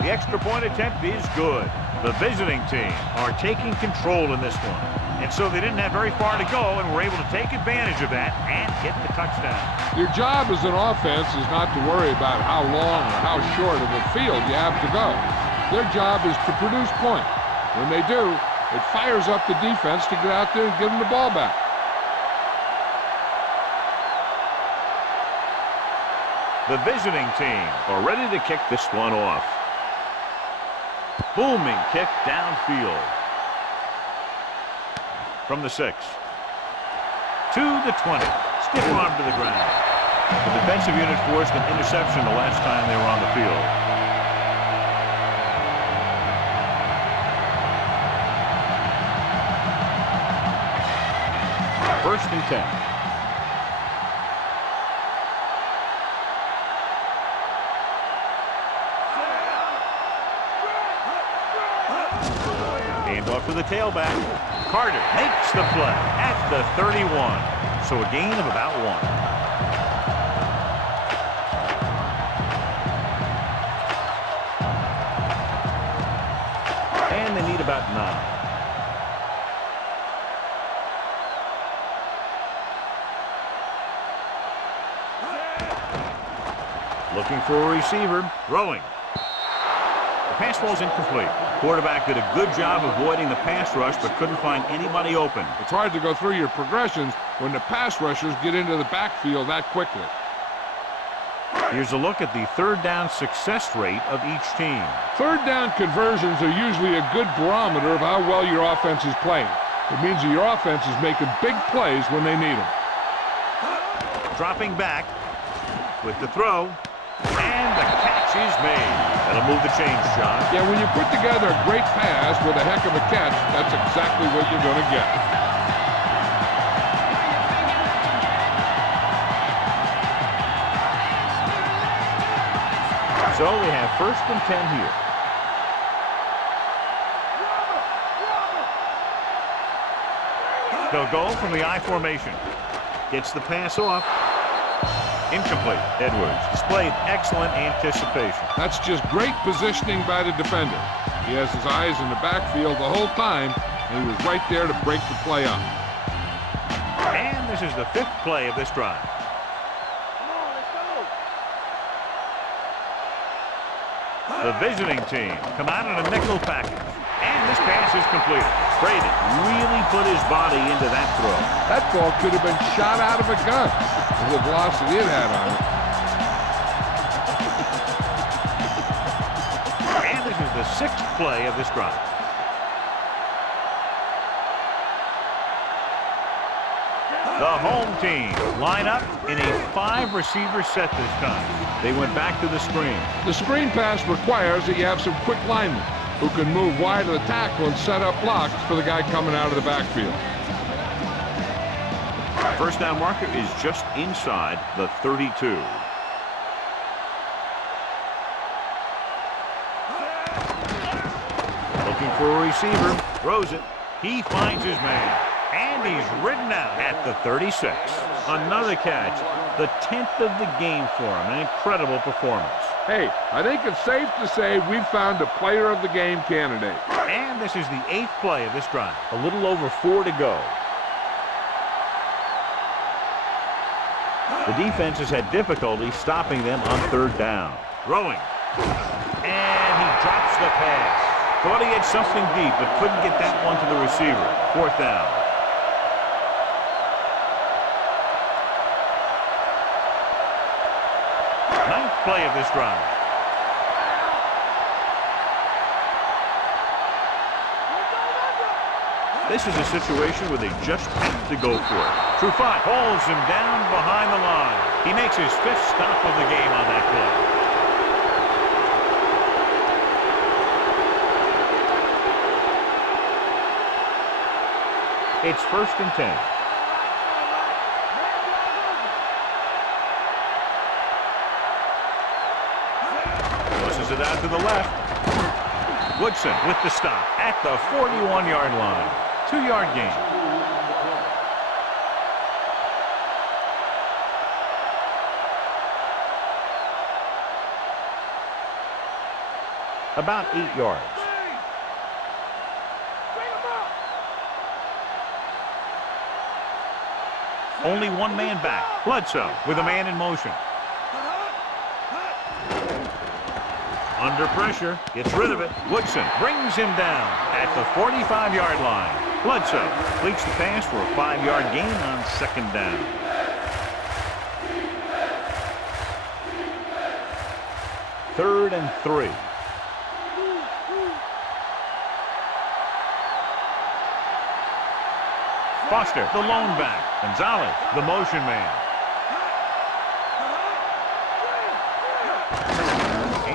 The extra point attempt is good. The visiting team are taking control in this one. And so they didn't have very far to go and were able to take advantage of that and get the touchdown. Your job as an offense is not to worry about how long or how short of a field you have to go. Their job is to produce points. When they do, it fires up the defense to get out there and give them the ball back. The visiting team are ready to kick this one off. Booming kick downfield. From the 6. To the 20. Stiff arm to the ground. The defensive unit forced an interception the last time they were on the field. First and 10. to the tailback. Carter makes the play at the 31. So a gain of about 1. And they need about 9. Looking for a receiver. Throwing. The pass ball's incomplete. Quarterback did a good job avoiding the pass rush, but couldn't find anybody open. It's hard to go through your progressions when the pass rushers get into the backfield that quickly. Here's a look at the third down success rate of each team. Third down conversions are usually a good barometer of how well your offense is playing. It means that your offense is making big plays when they need them. Dropping back with the throw, and the catch is made. That'll move the chains, John. Yeah, when you put together a great pass with a heck of a catch, that's exactly what you're going to get. So we have 1st and 10 here. They'll go from the I formation. Gets the pass off. Incomplete. Edwards displayed excellent anticipation. That's just great positioning by the defender. He has his eyes in the backfield the whole time, and he was right there to break the play up. And this is the 5th play of this drive. Come on, let's go. The visiting team come out in a nickel package. And this pass is completed. Brady really put his body into that throw. That ball could have been shot out of a gun with the velocity it had on it. And this is the 6th play of this drive. The home team line up in a 5-receiver set this time. They went back to the screen. The screen pass requires that you have some quick linemen who can move wide of the tackle and set up blocks for the guy coming out of the backfield. First down marker is just inside the 32. Looking for a receiver. Throws it. He finds his man. And he's ridden out at the 36. Another catch. The 10th of the game for him. An incredible performance. Hey, I think it's safe to say we've found a player of the game candidate. And this is the 8th play of this drive. A little over 4 to go. The defense has had difficulty stopping them on 3rd down. Throwing. And he drops the pass. Thought he had something deep, but couldn't get that one to the receiver. 4th down. Play of this drive. This is a situation where they just have to go for it. Trufant holds him down behind the line. He makes his 5th stop of the game on that play. It's 1st and 10. It out to the left. Woodson with the stop at the 41-yard line. 2-yard gain. About 8 yards. Only one man back. Bledsoe with a man in motion. Under pressure, gets rid of it. Woodson brings him down at the 45-yard line. Bledsoe completes the pass for a 5-yard gain on 2nd down. Third and 3. Foster, the lone back. Gonzalez, the motion man.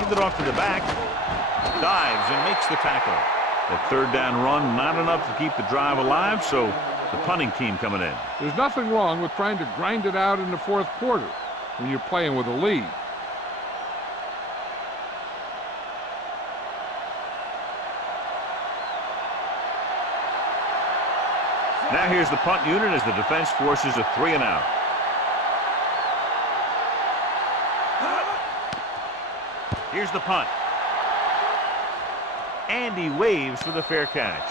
It off to the back, dives and makes the tackle. The 3rd down run, not enough to keep the drive alive, so the punting team coming in. There's nothing wrong with trying to grind it out in the 4th quarter when you're playing with a lead. Now here's the punt unit as the defense forces a 3-and-out. Here's the punt. And he waves for the fair catch.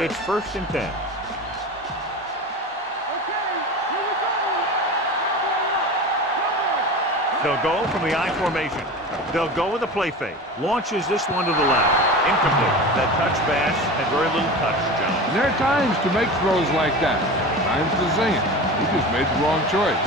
It's 1st and 10. They'll go from the I formation. They'll go with a play fake. Launches this one to the left. Incomplete. That touch pass had very little touch, John. And there are times to make throws like that. Times to zing it. He just made the wrong choice.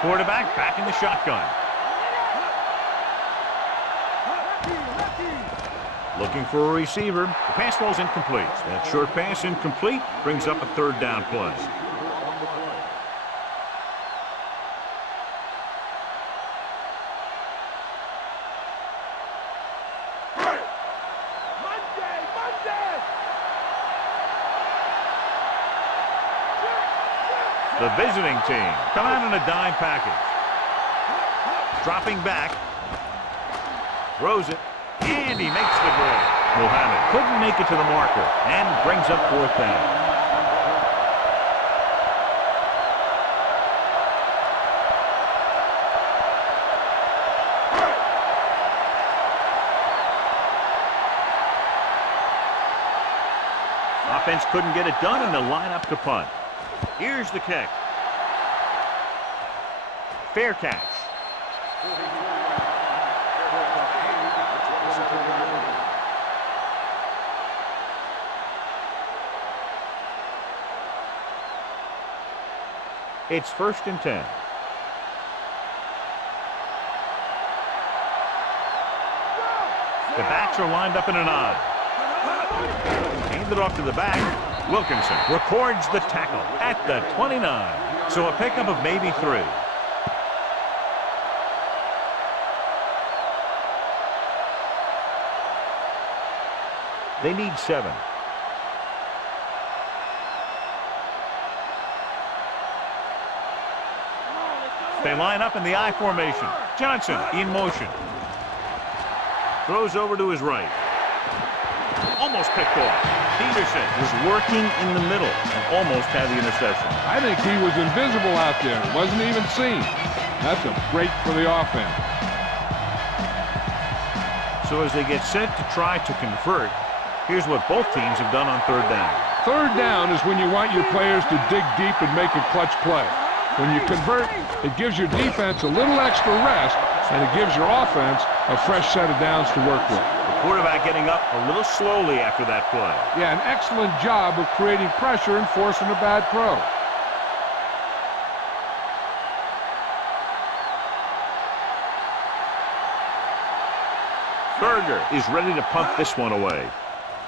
Quarterback back in the shotgun. Looking for a receiver. The pass ball's incomplete. That short pass incomplete brings up a 3rd down play. The visiting team come out in a dime package. Dropping back. Throws it. And he makes the grab. Muhammad couldn't make it to the marker and brings up 4th down. Offense couldn't get it done, and they'll line up to punt. Here's the kick. Fair catch. It's 1st and 10. The backs are lined up in an I. Handed off to the back. Wilkinson records the tackle at the 29. So a pickup of maybe 3. They need 7. They line up in the I formation. Johnson in motion. Throws over to his right. Almost picked off. Peterson was working in the middle and almost had the interception. I think he was invisible out there. Wasn't even seen. That's a break for the offense. So as they get set to try to convert, here's what both teams have done on 3rd down. 3rd down is when you want your players to dig deep and make a clutch play. When you convert, it gives your defense a little extra rest, and it gives your offense a fresh set of downs to work with. The quarterback getting up a little slowly after that play. Yeah, an excellent job of creating pressure and forcing a bad throw. Berger is ready to punt this one away.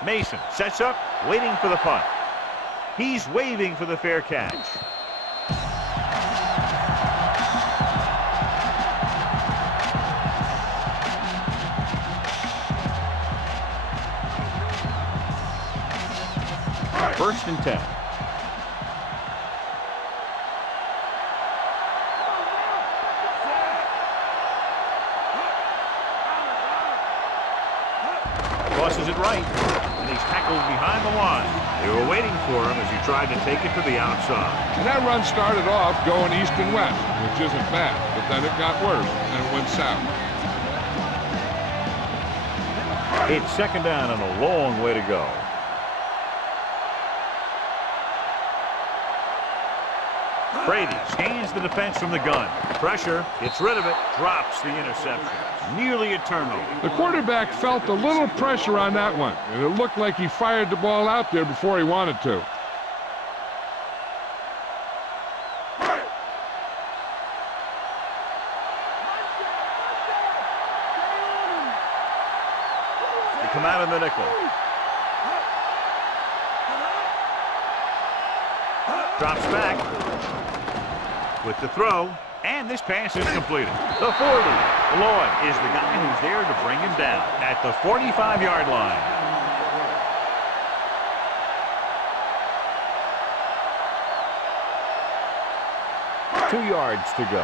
Mason sets up, waiting for the punt. He's waving for the fair catch. First and 10. Tosses it right, and he's tackled behind the line. They were waiting for him as he tried to take it to the outside. And that run started off going east and west, which isn't bad, but then it got worse, and it went south. It's 2nd down and a long way to go. Brady scans the defense from the gun. Pressure, gets rid of it, drops the interception. Nearly a turnover. The quarterback felt a little pressure on that one, and it looked like he fired the ball out there before he wanted to. They come out in the nickel. Drops back with the throw, And this pass is completed. The 40. Lloyd is the guy who's there to bring him down at the 45-yard line. Two yards to go.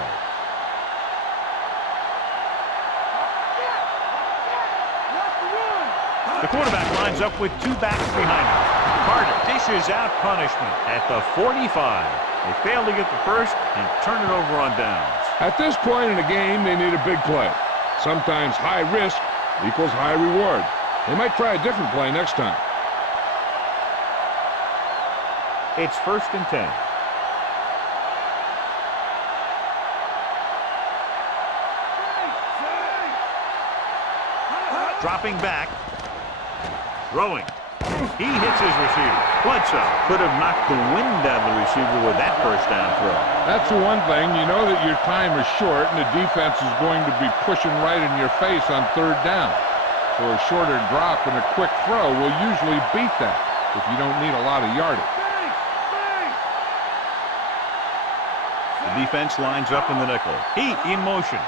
The quarterback lines up with two backs behind him. Carter dishes out punishment at the 45. They fail to get the first and turn it over on downs. At this point in the game, they need a big play. Sometimes high risk equals high reward. They might try a different play next time. It's 1st and 10. Dropping back. Throwing. He hits his receiver. Bledsoe could have knocked the wind out of the receiver with that first down throw. That's the one thing. You know that your time is short and the defense is going to be pushing right in your face on 3rd down. So a shorter drop and a quick throw will usually beat that if you don't need a lot of yardage. The defense lines up in the nickel. Heat in motion.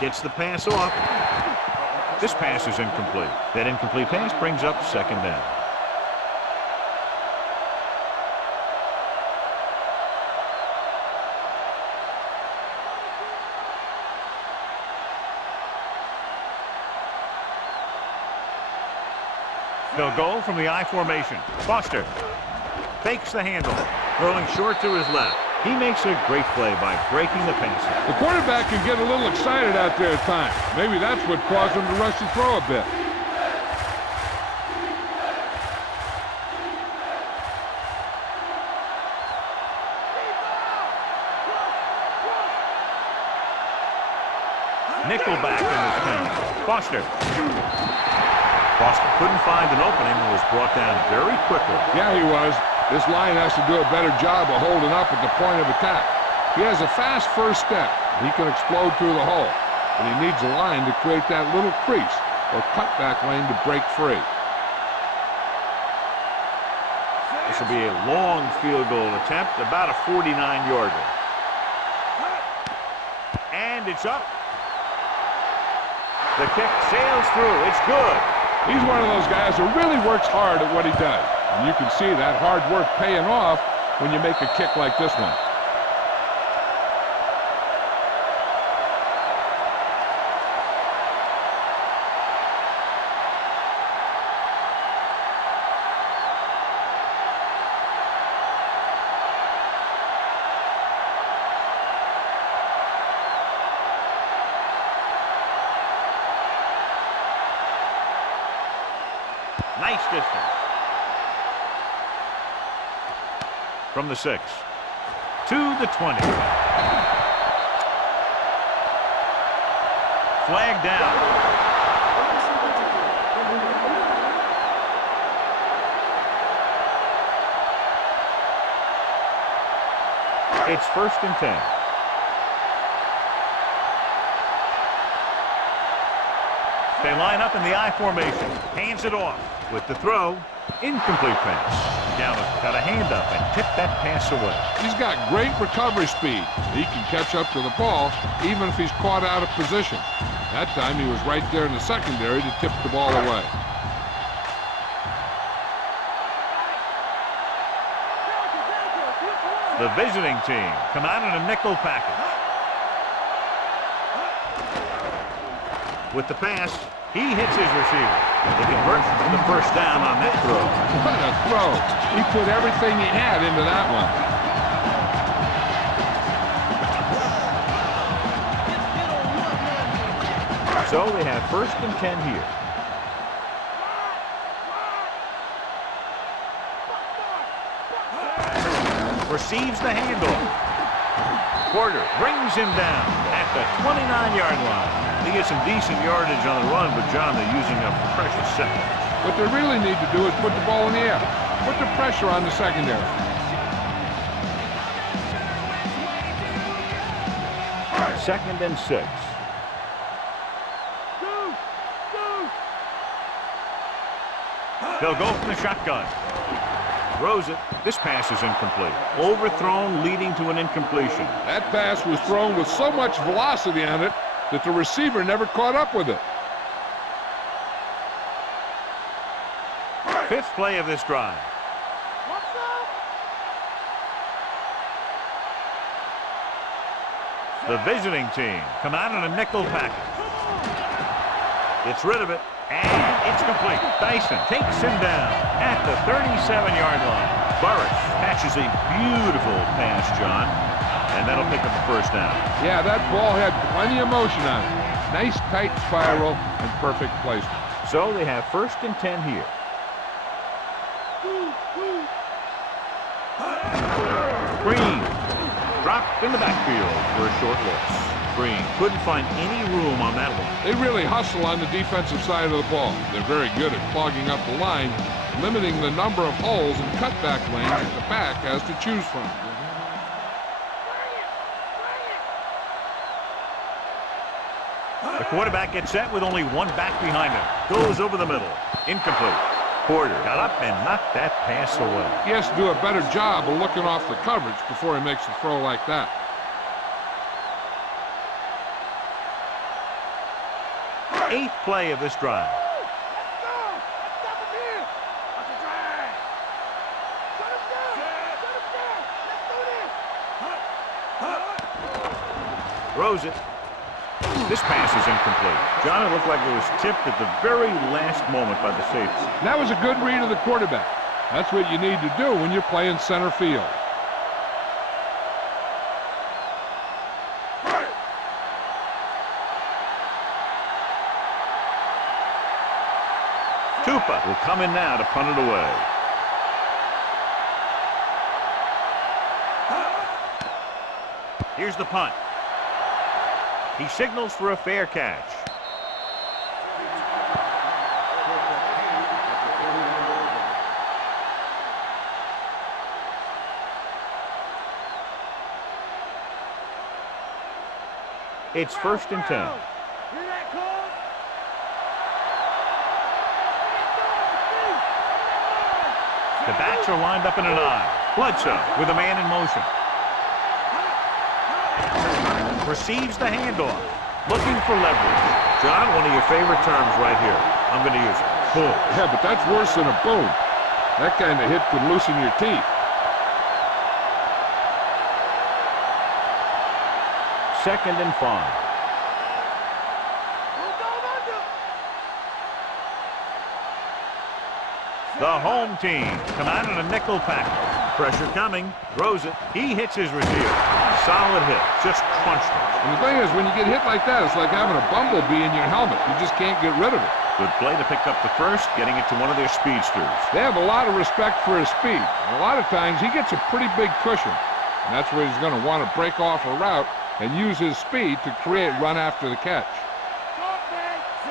Gets the pass off. This pass is incomplete. That incomplete pass brings up 2nd down. They'll go from the I formation. Foster fakes the handle, throwing short to his left. He makes a great play by breaking the pass. The quarterback can get a little excited out there at times. Maybe that's what caused him to rush the throw a bit. Nickelback in this game. Foster. Foster couldn't find an opening and was brought down very quickly. Yeah, he was. This line has to do a better job of holding up at the point of attack. He has a fast first step. He can explode through the hole. But he needs a line to create that little crease or cutback lane to break free. This will be a long field goal attempt, about a 49-yarder. And it's up. The kick sails through. It's good. He's one of those guys who really works hard at what he does. And you can see that hard work paying off when you make a kick like this one. Nice distance. From the 6 to the 20. Flag down. It's 1st and 10. They line up in the I formation. Hands it off with the throw. Incomplete pass. Dallas got a hand up and tipped that pass away. He's got great recovery speed. He can catch up to the ball even if he's caught out of position. That time he was right there in the secondary to tip the ball away. The visiting team come out in a nickel package. With the pass, he hits his receiver. They convert the first down on that throw. What a throw. He put everything he had into that one. So they have 1st and 10 here. Receives the handoff. Porter brings him down at the 29-yard line. They get some decent yardage on the run, but John, they're using up precious seconds. What they really need to do is put the ball in the air. Put the pressure on the secondary. 2nd and 6. They'll go from the shotgun. Throws it. This pass is incomplete. Overthrown, leading to an incompletion. That pass was thrown with so much velocity on it that the receiver never caught up with it. Fifth play of this drive. The visiting team come out in a nickel package. Gets rid of it, and it's complete. Dyson takes him down at the 37-yard line. Burris catches a beautiful pass, John, and that'll pick up the first down. Yeah, that ball had plenty of motion on it. Nice tight spiral and perfect placement. So they have 1st and 10 here. Green dropped in the backfield for a short loss. Green couldn't find any room on that one. They really hustle on the defensive side of the ball. They're very good at clogging up the line, limiting the number of holes and cutback lanes that the back has to choose from. The quarterback gets set with only one back behind him. Goes over the middle. Incomplete. Porter got up and knocked that pass away. He has to do a better job of looking off the coverage before he makes a throw like that. Eighth play of this drive. Throws it. This pass is incomplete. John, it looked like it was tipped at the very last moment by the safety. That was a good read of the quarterback. That's what you need to do when you're playing center field. Tupa will come in now to punt it away. Here's the punt. He signals for a fair catch. It's 1st and 10. The backs are lined up in an I. Bledsoe with a man in motion. Receives the handoff. Looking for leverage. John, one of your favorite terms right here. I'm going to use it. Boom. Yeah, but that's worse than a boom. That kind of hit could loosen your teeth. Second and 5. The home team come out in a nickel package. Pressure coming. Throws it. He hits his receiver. Solid hit. Just crunched it. And the thing is, when you get hit like that, it's like having a bumblebee in your helmet. You just can't get rid of it. Good play to pick up the first, getting it to one of their speedsters. They have a lot of respect for his speed. And a lot of times, he gets a pretty big cushion. And that's where he's going to want to break off a route and use his speed to create run after the catch.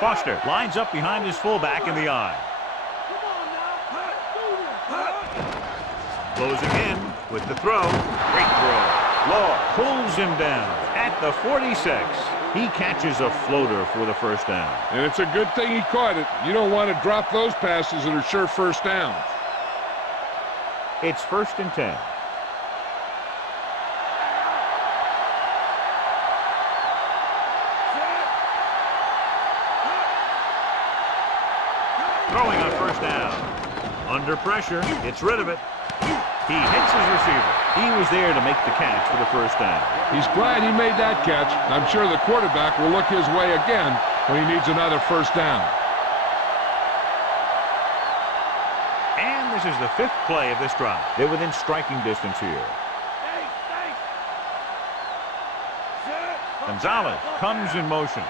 Foster lines up behind his fullback in the I. Closing in with the throw. Great throw. Law pulls him down at the 46. He catches a floater for the first down. And it's a good thing he caught it. You don't want to drop those passes that are sure first downs. It's 1st and 10. Throwing on first down. Under pressure, gets rid of it. He hits his receiver. He was there to make the catch for the first down. He's glad he made that catch. I'm sure the quarterback will look his way again when he needs another first down. And this is the 5th play of this drive. They're within striking distance here. Gonzalez comes in motion.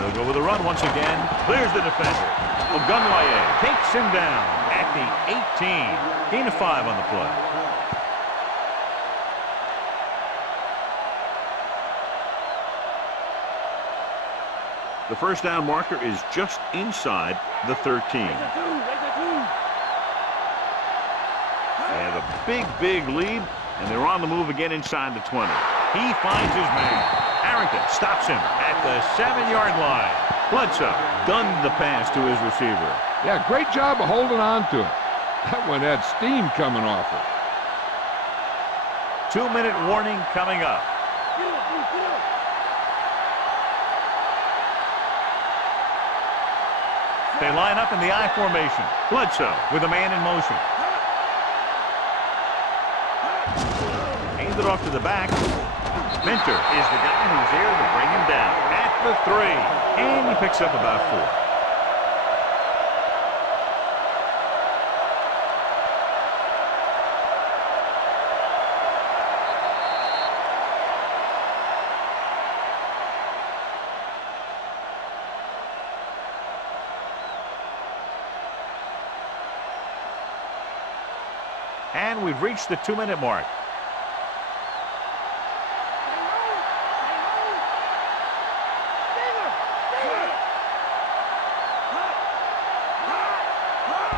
They'll go with a run once again. Clears the defender. Ogunwaye takes him down at the 18. Gain of 5 on the play. The first down marker is just inside the 13. They have a big lead, and they're on the move again inside the 20. He finds his man. Harrington stops him at the 7-yard line. Bledsoe gunned the pass to his receiver. Yeah, great job of holding on to it. That one had steam coming off it. 2-minute warning coming up. Get up, dude, get up. They line up in the I formation. Bledsoe with a man in motion. Hands it off to the back. Minter is the guy who's there to bring him down at the 3. And he picks up about 4. And we've reached the 2-minute mark.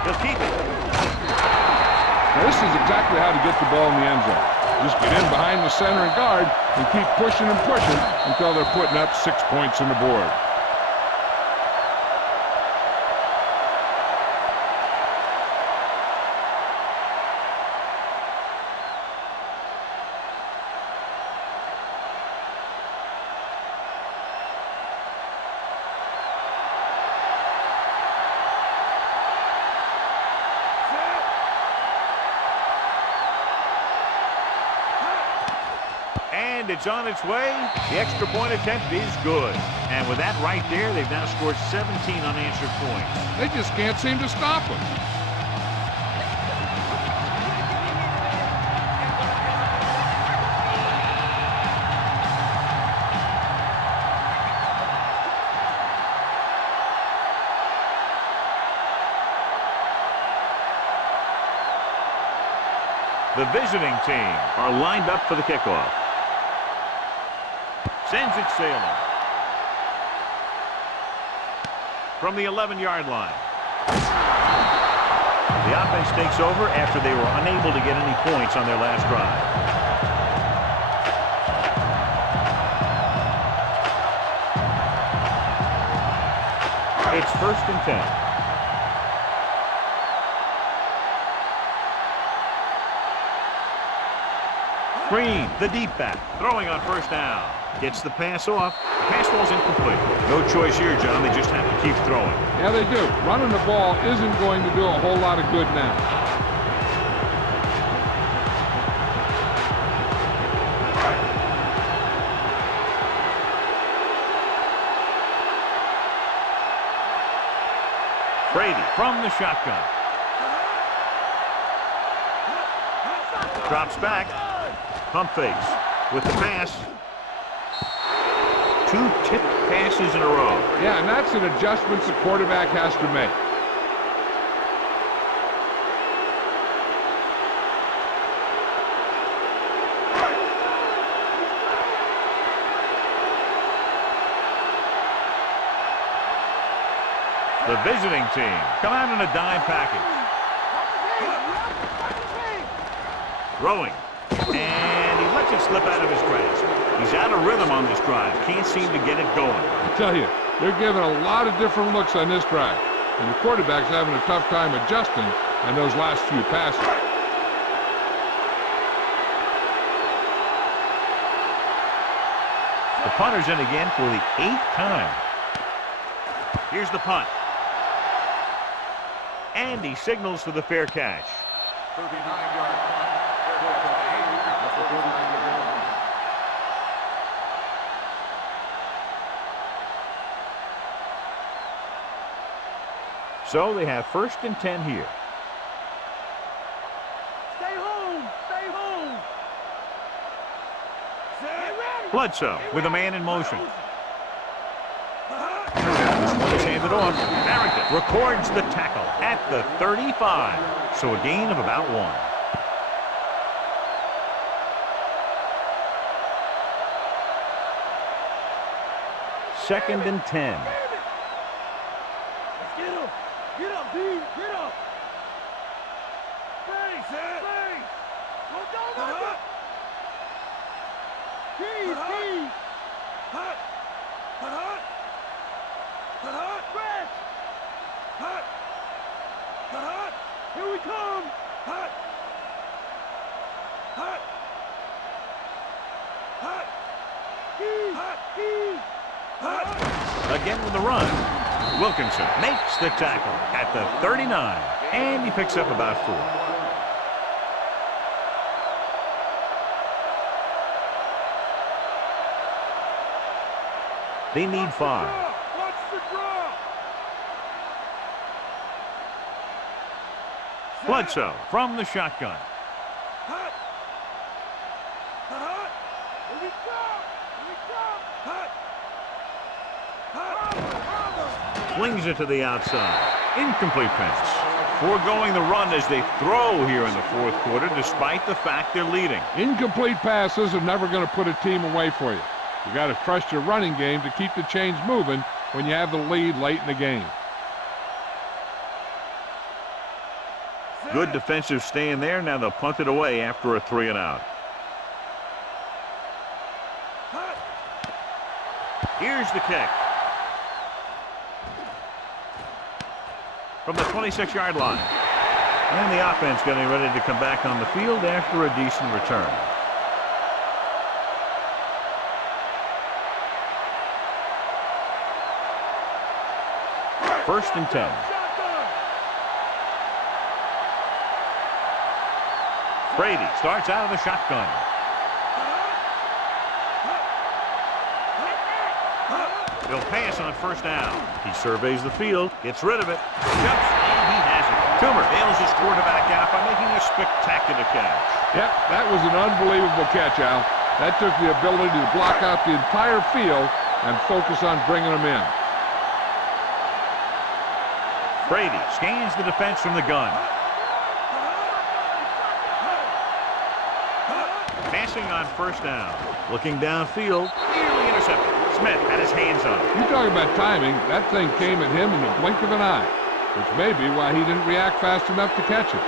He'll keep it. Now, this is exactly how to get the ball in the end zone. Just get in behind the center and guard and keep pushing and pushing until they're putting up 6 points on the board. And it's on its way. The extra point attempt is good. And with that right there, they've now scored 17 unanswered points. They just can't seem to stop them. The visiting team are lined up for the kickoff. Sends it sailing. From the 11-yard line. The offense takes over after they were unable to get any points on their last drive. It's 1st and 10. Green, the deep back, throwing on 1st down. Gets the pass off. The pass ball's incomplete. No choice here, John. They just have to keep throwing. Yeah, they do. Running the ball isn't going to do a whole lot of good now. Brady from the shotgun. Drops back. Pump fakes with the pass. 2 tipped passes in a row. Yeah, and that's an adjustment the quarterback has to make. The visiting team come out in a dime package. Throwing. And he lets it slip out of his grasp. He's out of rhythm on this drive. Can't seem to get it going. I tell you, they're giving a lot of different looks on this drive. And the quarterback's having a tough time adjusting on those last few passes. The punter's in again for the 8th time. Here's the punt. And he signals for the fair catch. 39-yard punt. So they have 1st and 10 here. Stay home. Stay home. Get ready. Bledsoe with a man in motion. This one is handed off. Barrington records the tackle at the 35. So a gain of about 1. Second and 10. Let's get him. Get up, dude. Get up. Face. Face. Go. Keys. Again with the run. Wilkinson makes the tackle at the 39, and he picks up about 4. They need 5. Watch the draw. Bledsoe from the shotgun. Hut. Hut. Here we go. Here we go. Hut. Hut. Flings it to the outside. Incomplete pass. Foregoing the run as they throw here in the 4th quarter, despite the fact they're leading. Incomplete passes are never going to put a team away for you. You got to trust your running game to keep the chains moving when you have the lead late in the game. Good defensive stand there. Now they'll punt it away after a 3 and out. Here's the kick. From the 26-yard line. And the offense getting ready to come back on the field after a decent return. First and 10. Brady starts out of the shotgun. He'll pass on first down. He surveys the field, gets rid of it, jumps, and he has it. Toomer bails his quarterback out by making a spectacular catch. Yep, that was an unbelievable catch, Al. That took the ability to block out the entire field and focus on bringing them in. Brady scans the defense from the gun. Passing on first down. Looking downfield, nearly intercepted. Smith had his hands on it. You talk about timing, that thing came at him in the blink of an eye, which may be why he didn't react fast enough to catch it.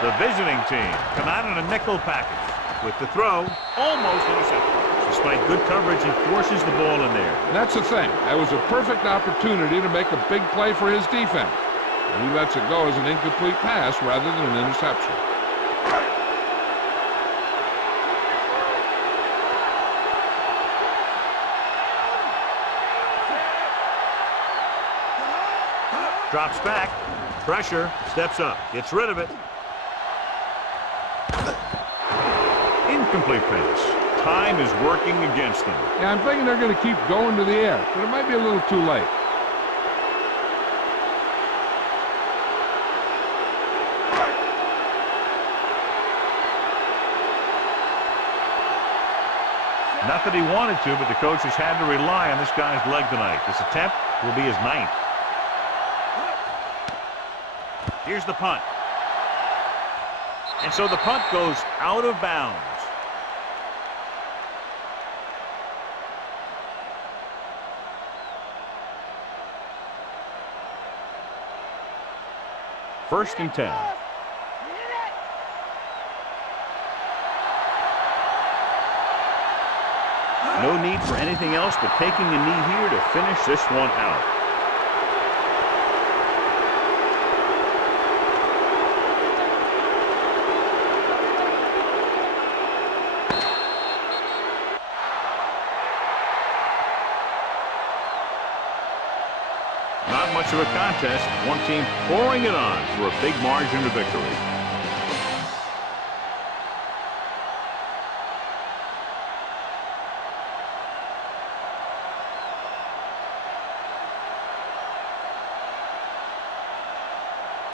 The visiting team come out in a nickel package. With the throw, almost intercepted. Despite good coverage, he forces the ball in there. And that's the thing. That was a perfect opportunity to make a big play for his defense. And he lets it go as an incomplete pass rather than an interception. Drops back. Pressure. Steps up. Gets rid of it. Incomplete pass. Time is working against them. Yeah, I'm thinking they're going to keep going to the air, but it might be a little too late. Not that he wanted to, but the coach has had to rely on this guy's leg tonight. This attempt will be his 9th. Here's the punt. And so the punt goes out of bounds. First and 10. No need for anything else but taking a knee here to finish this one out. Not much of a contest. One team pouring it on for a big margin of victory.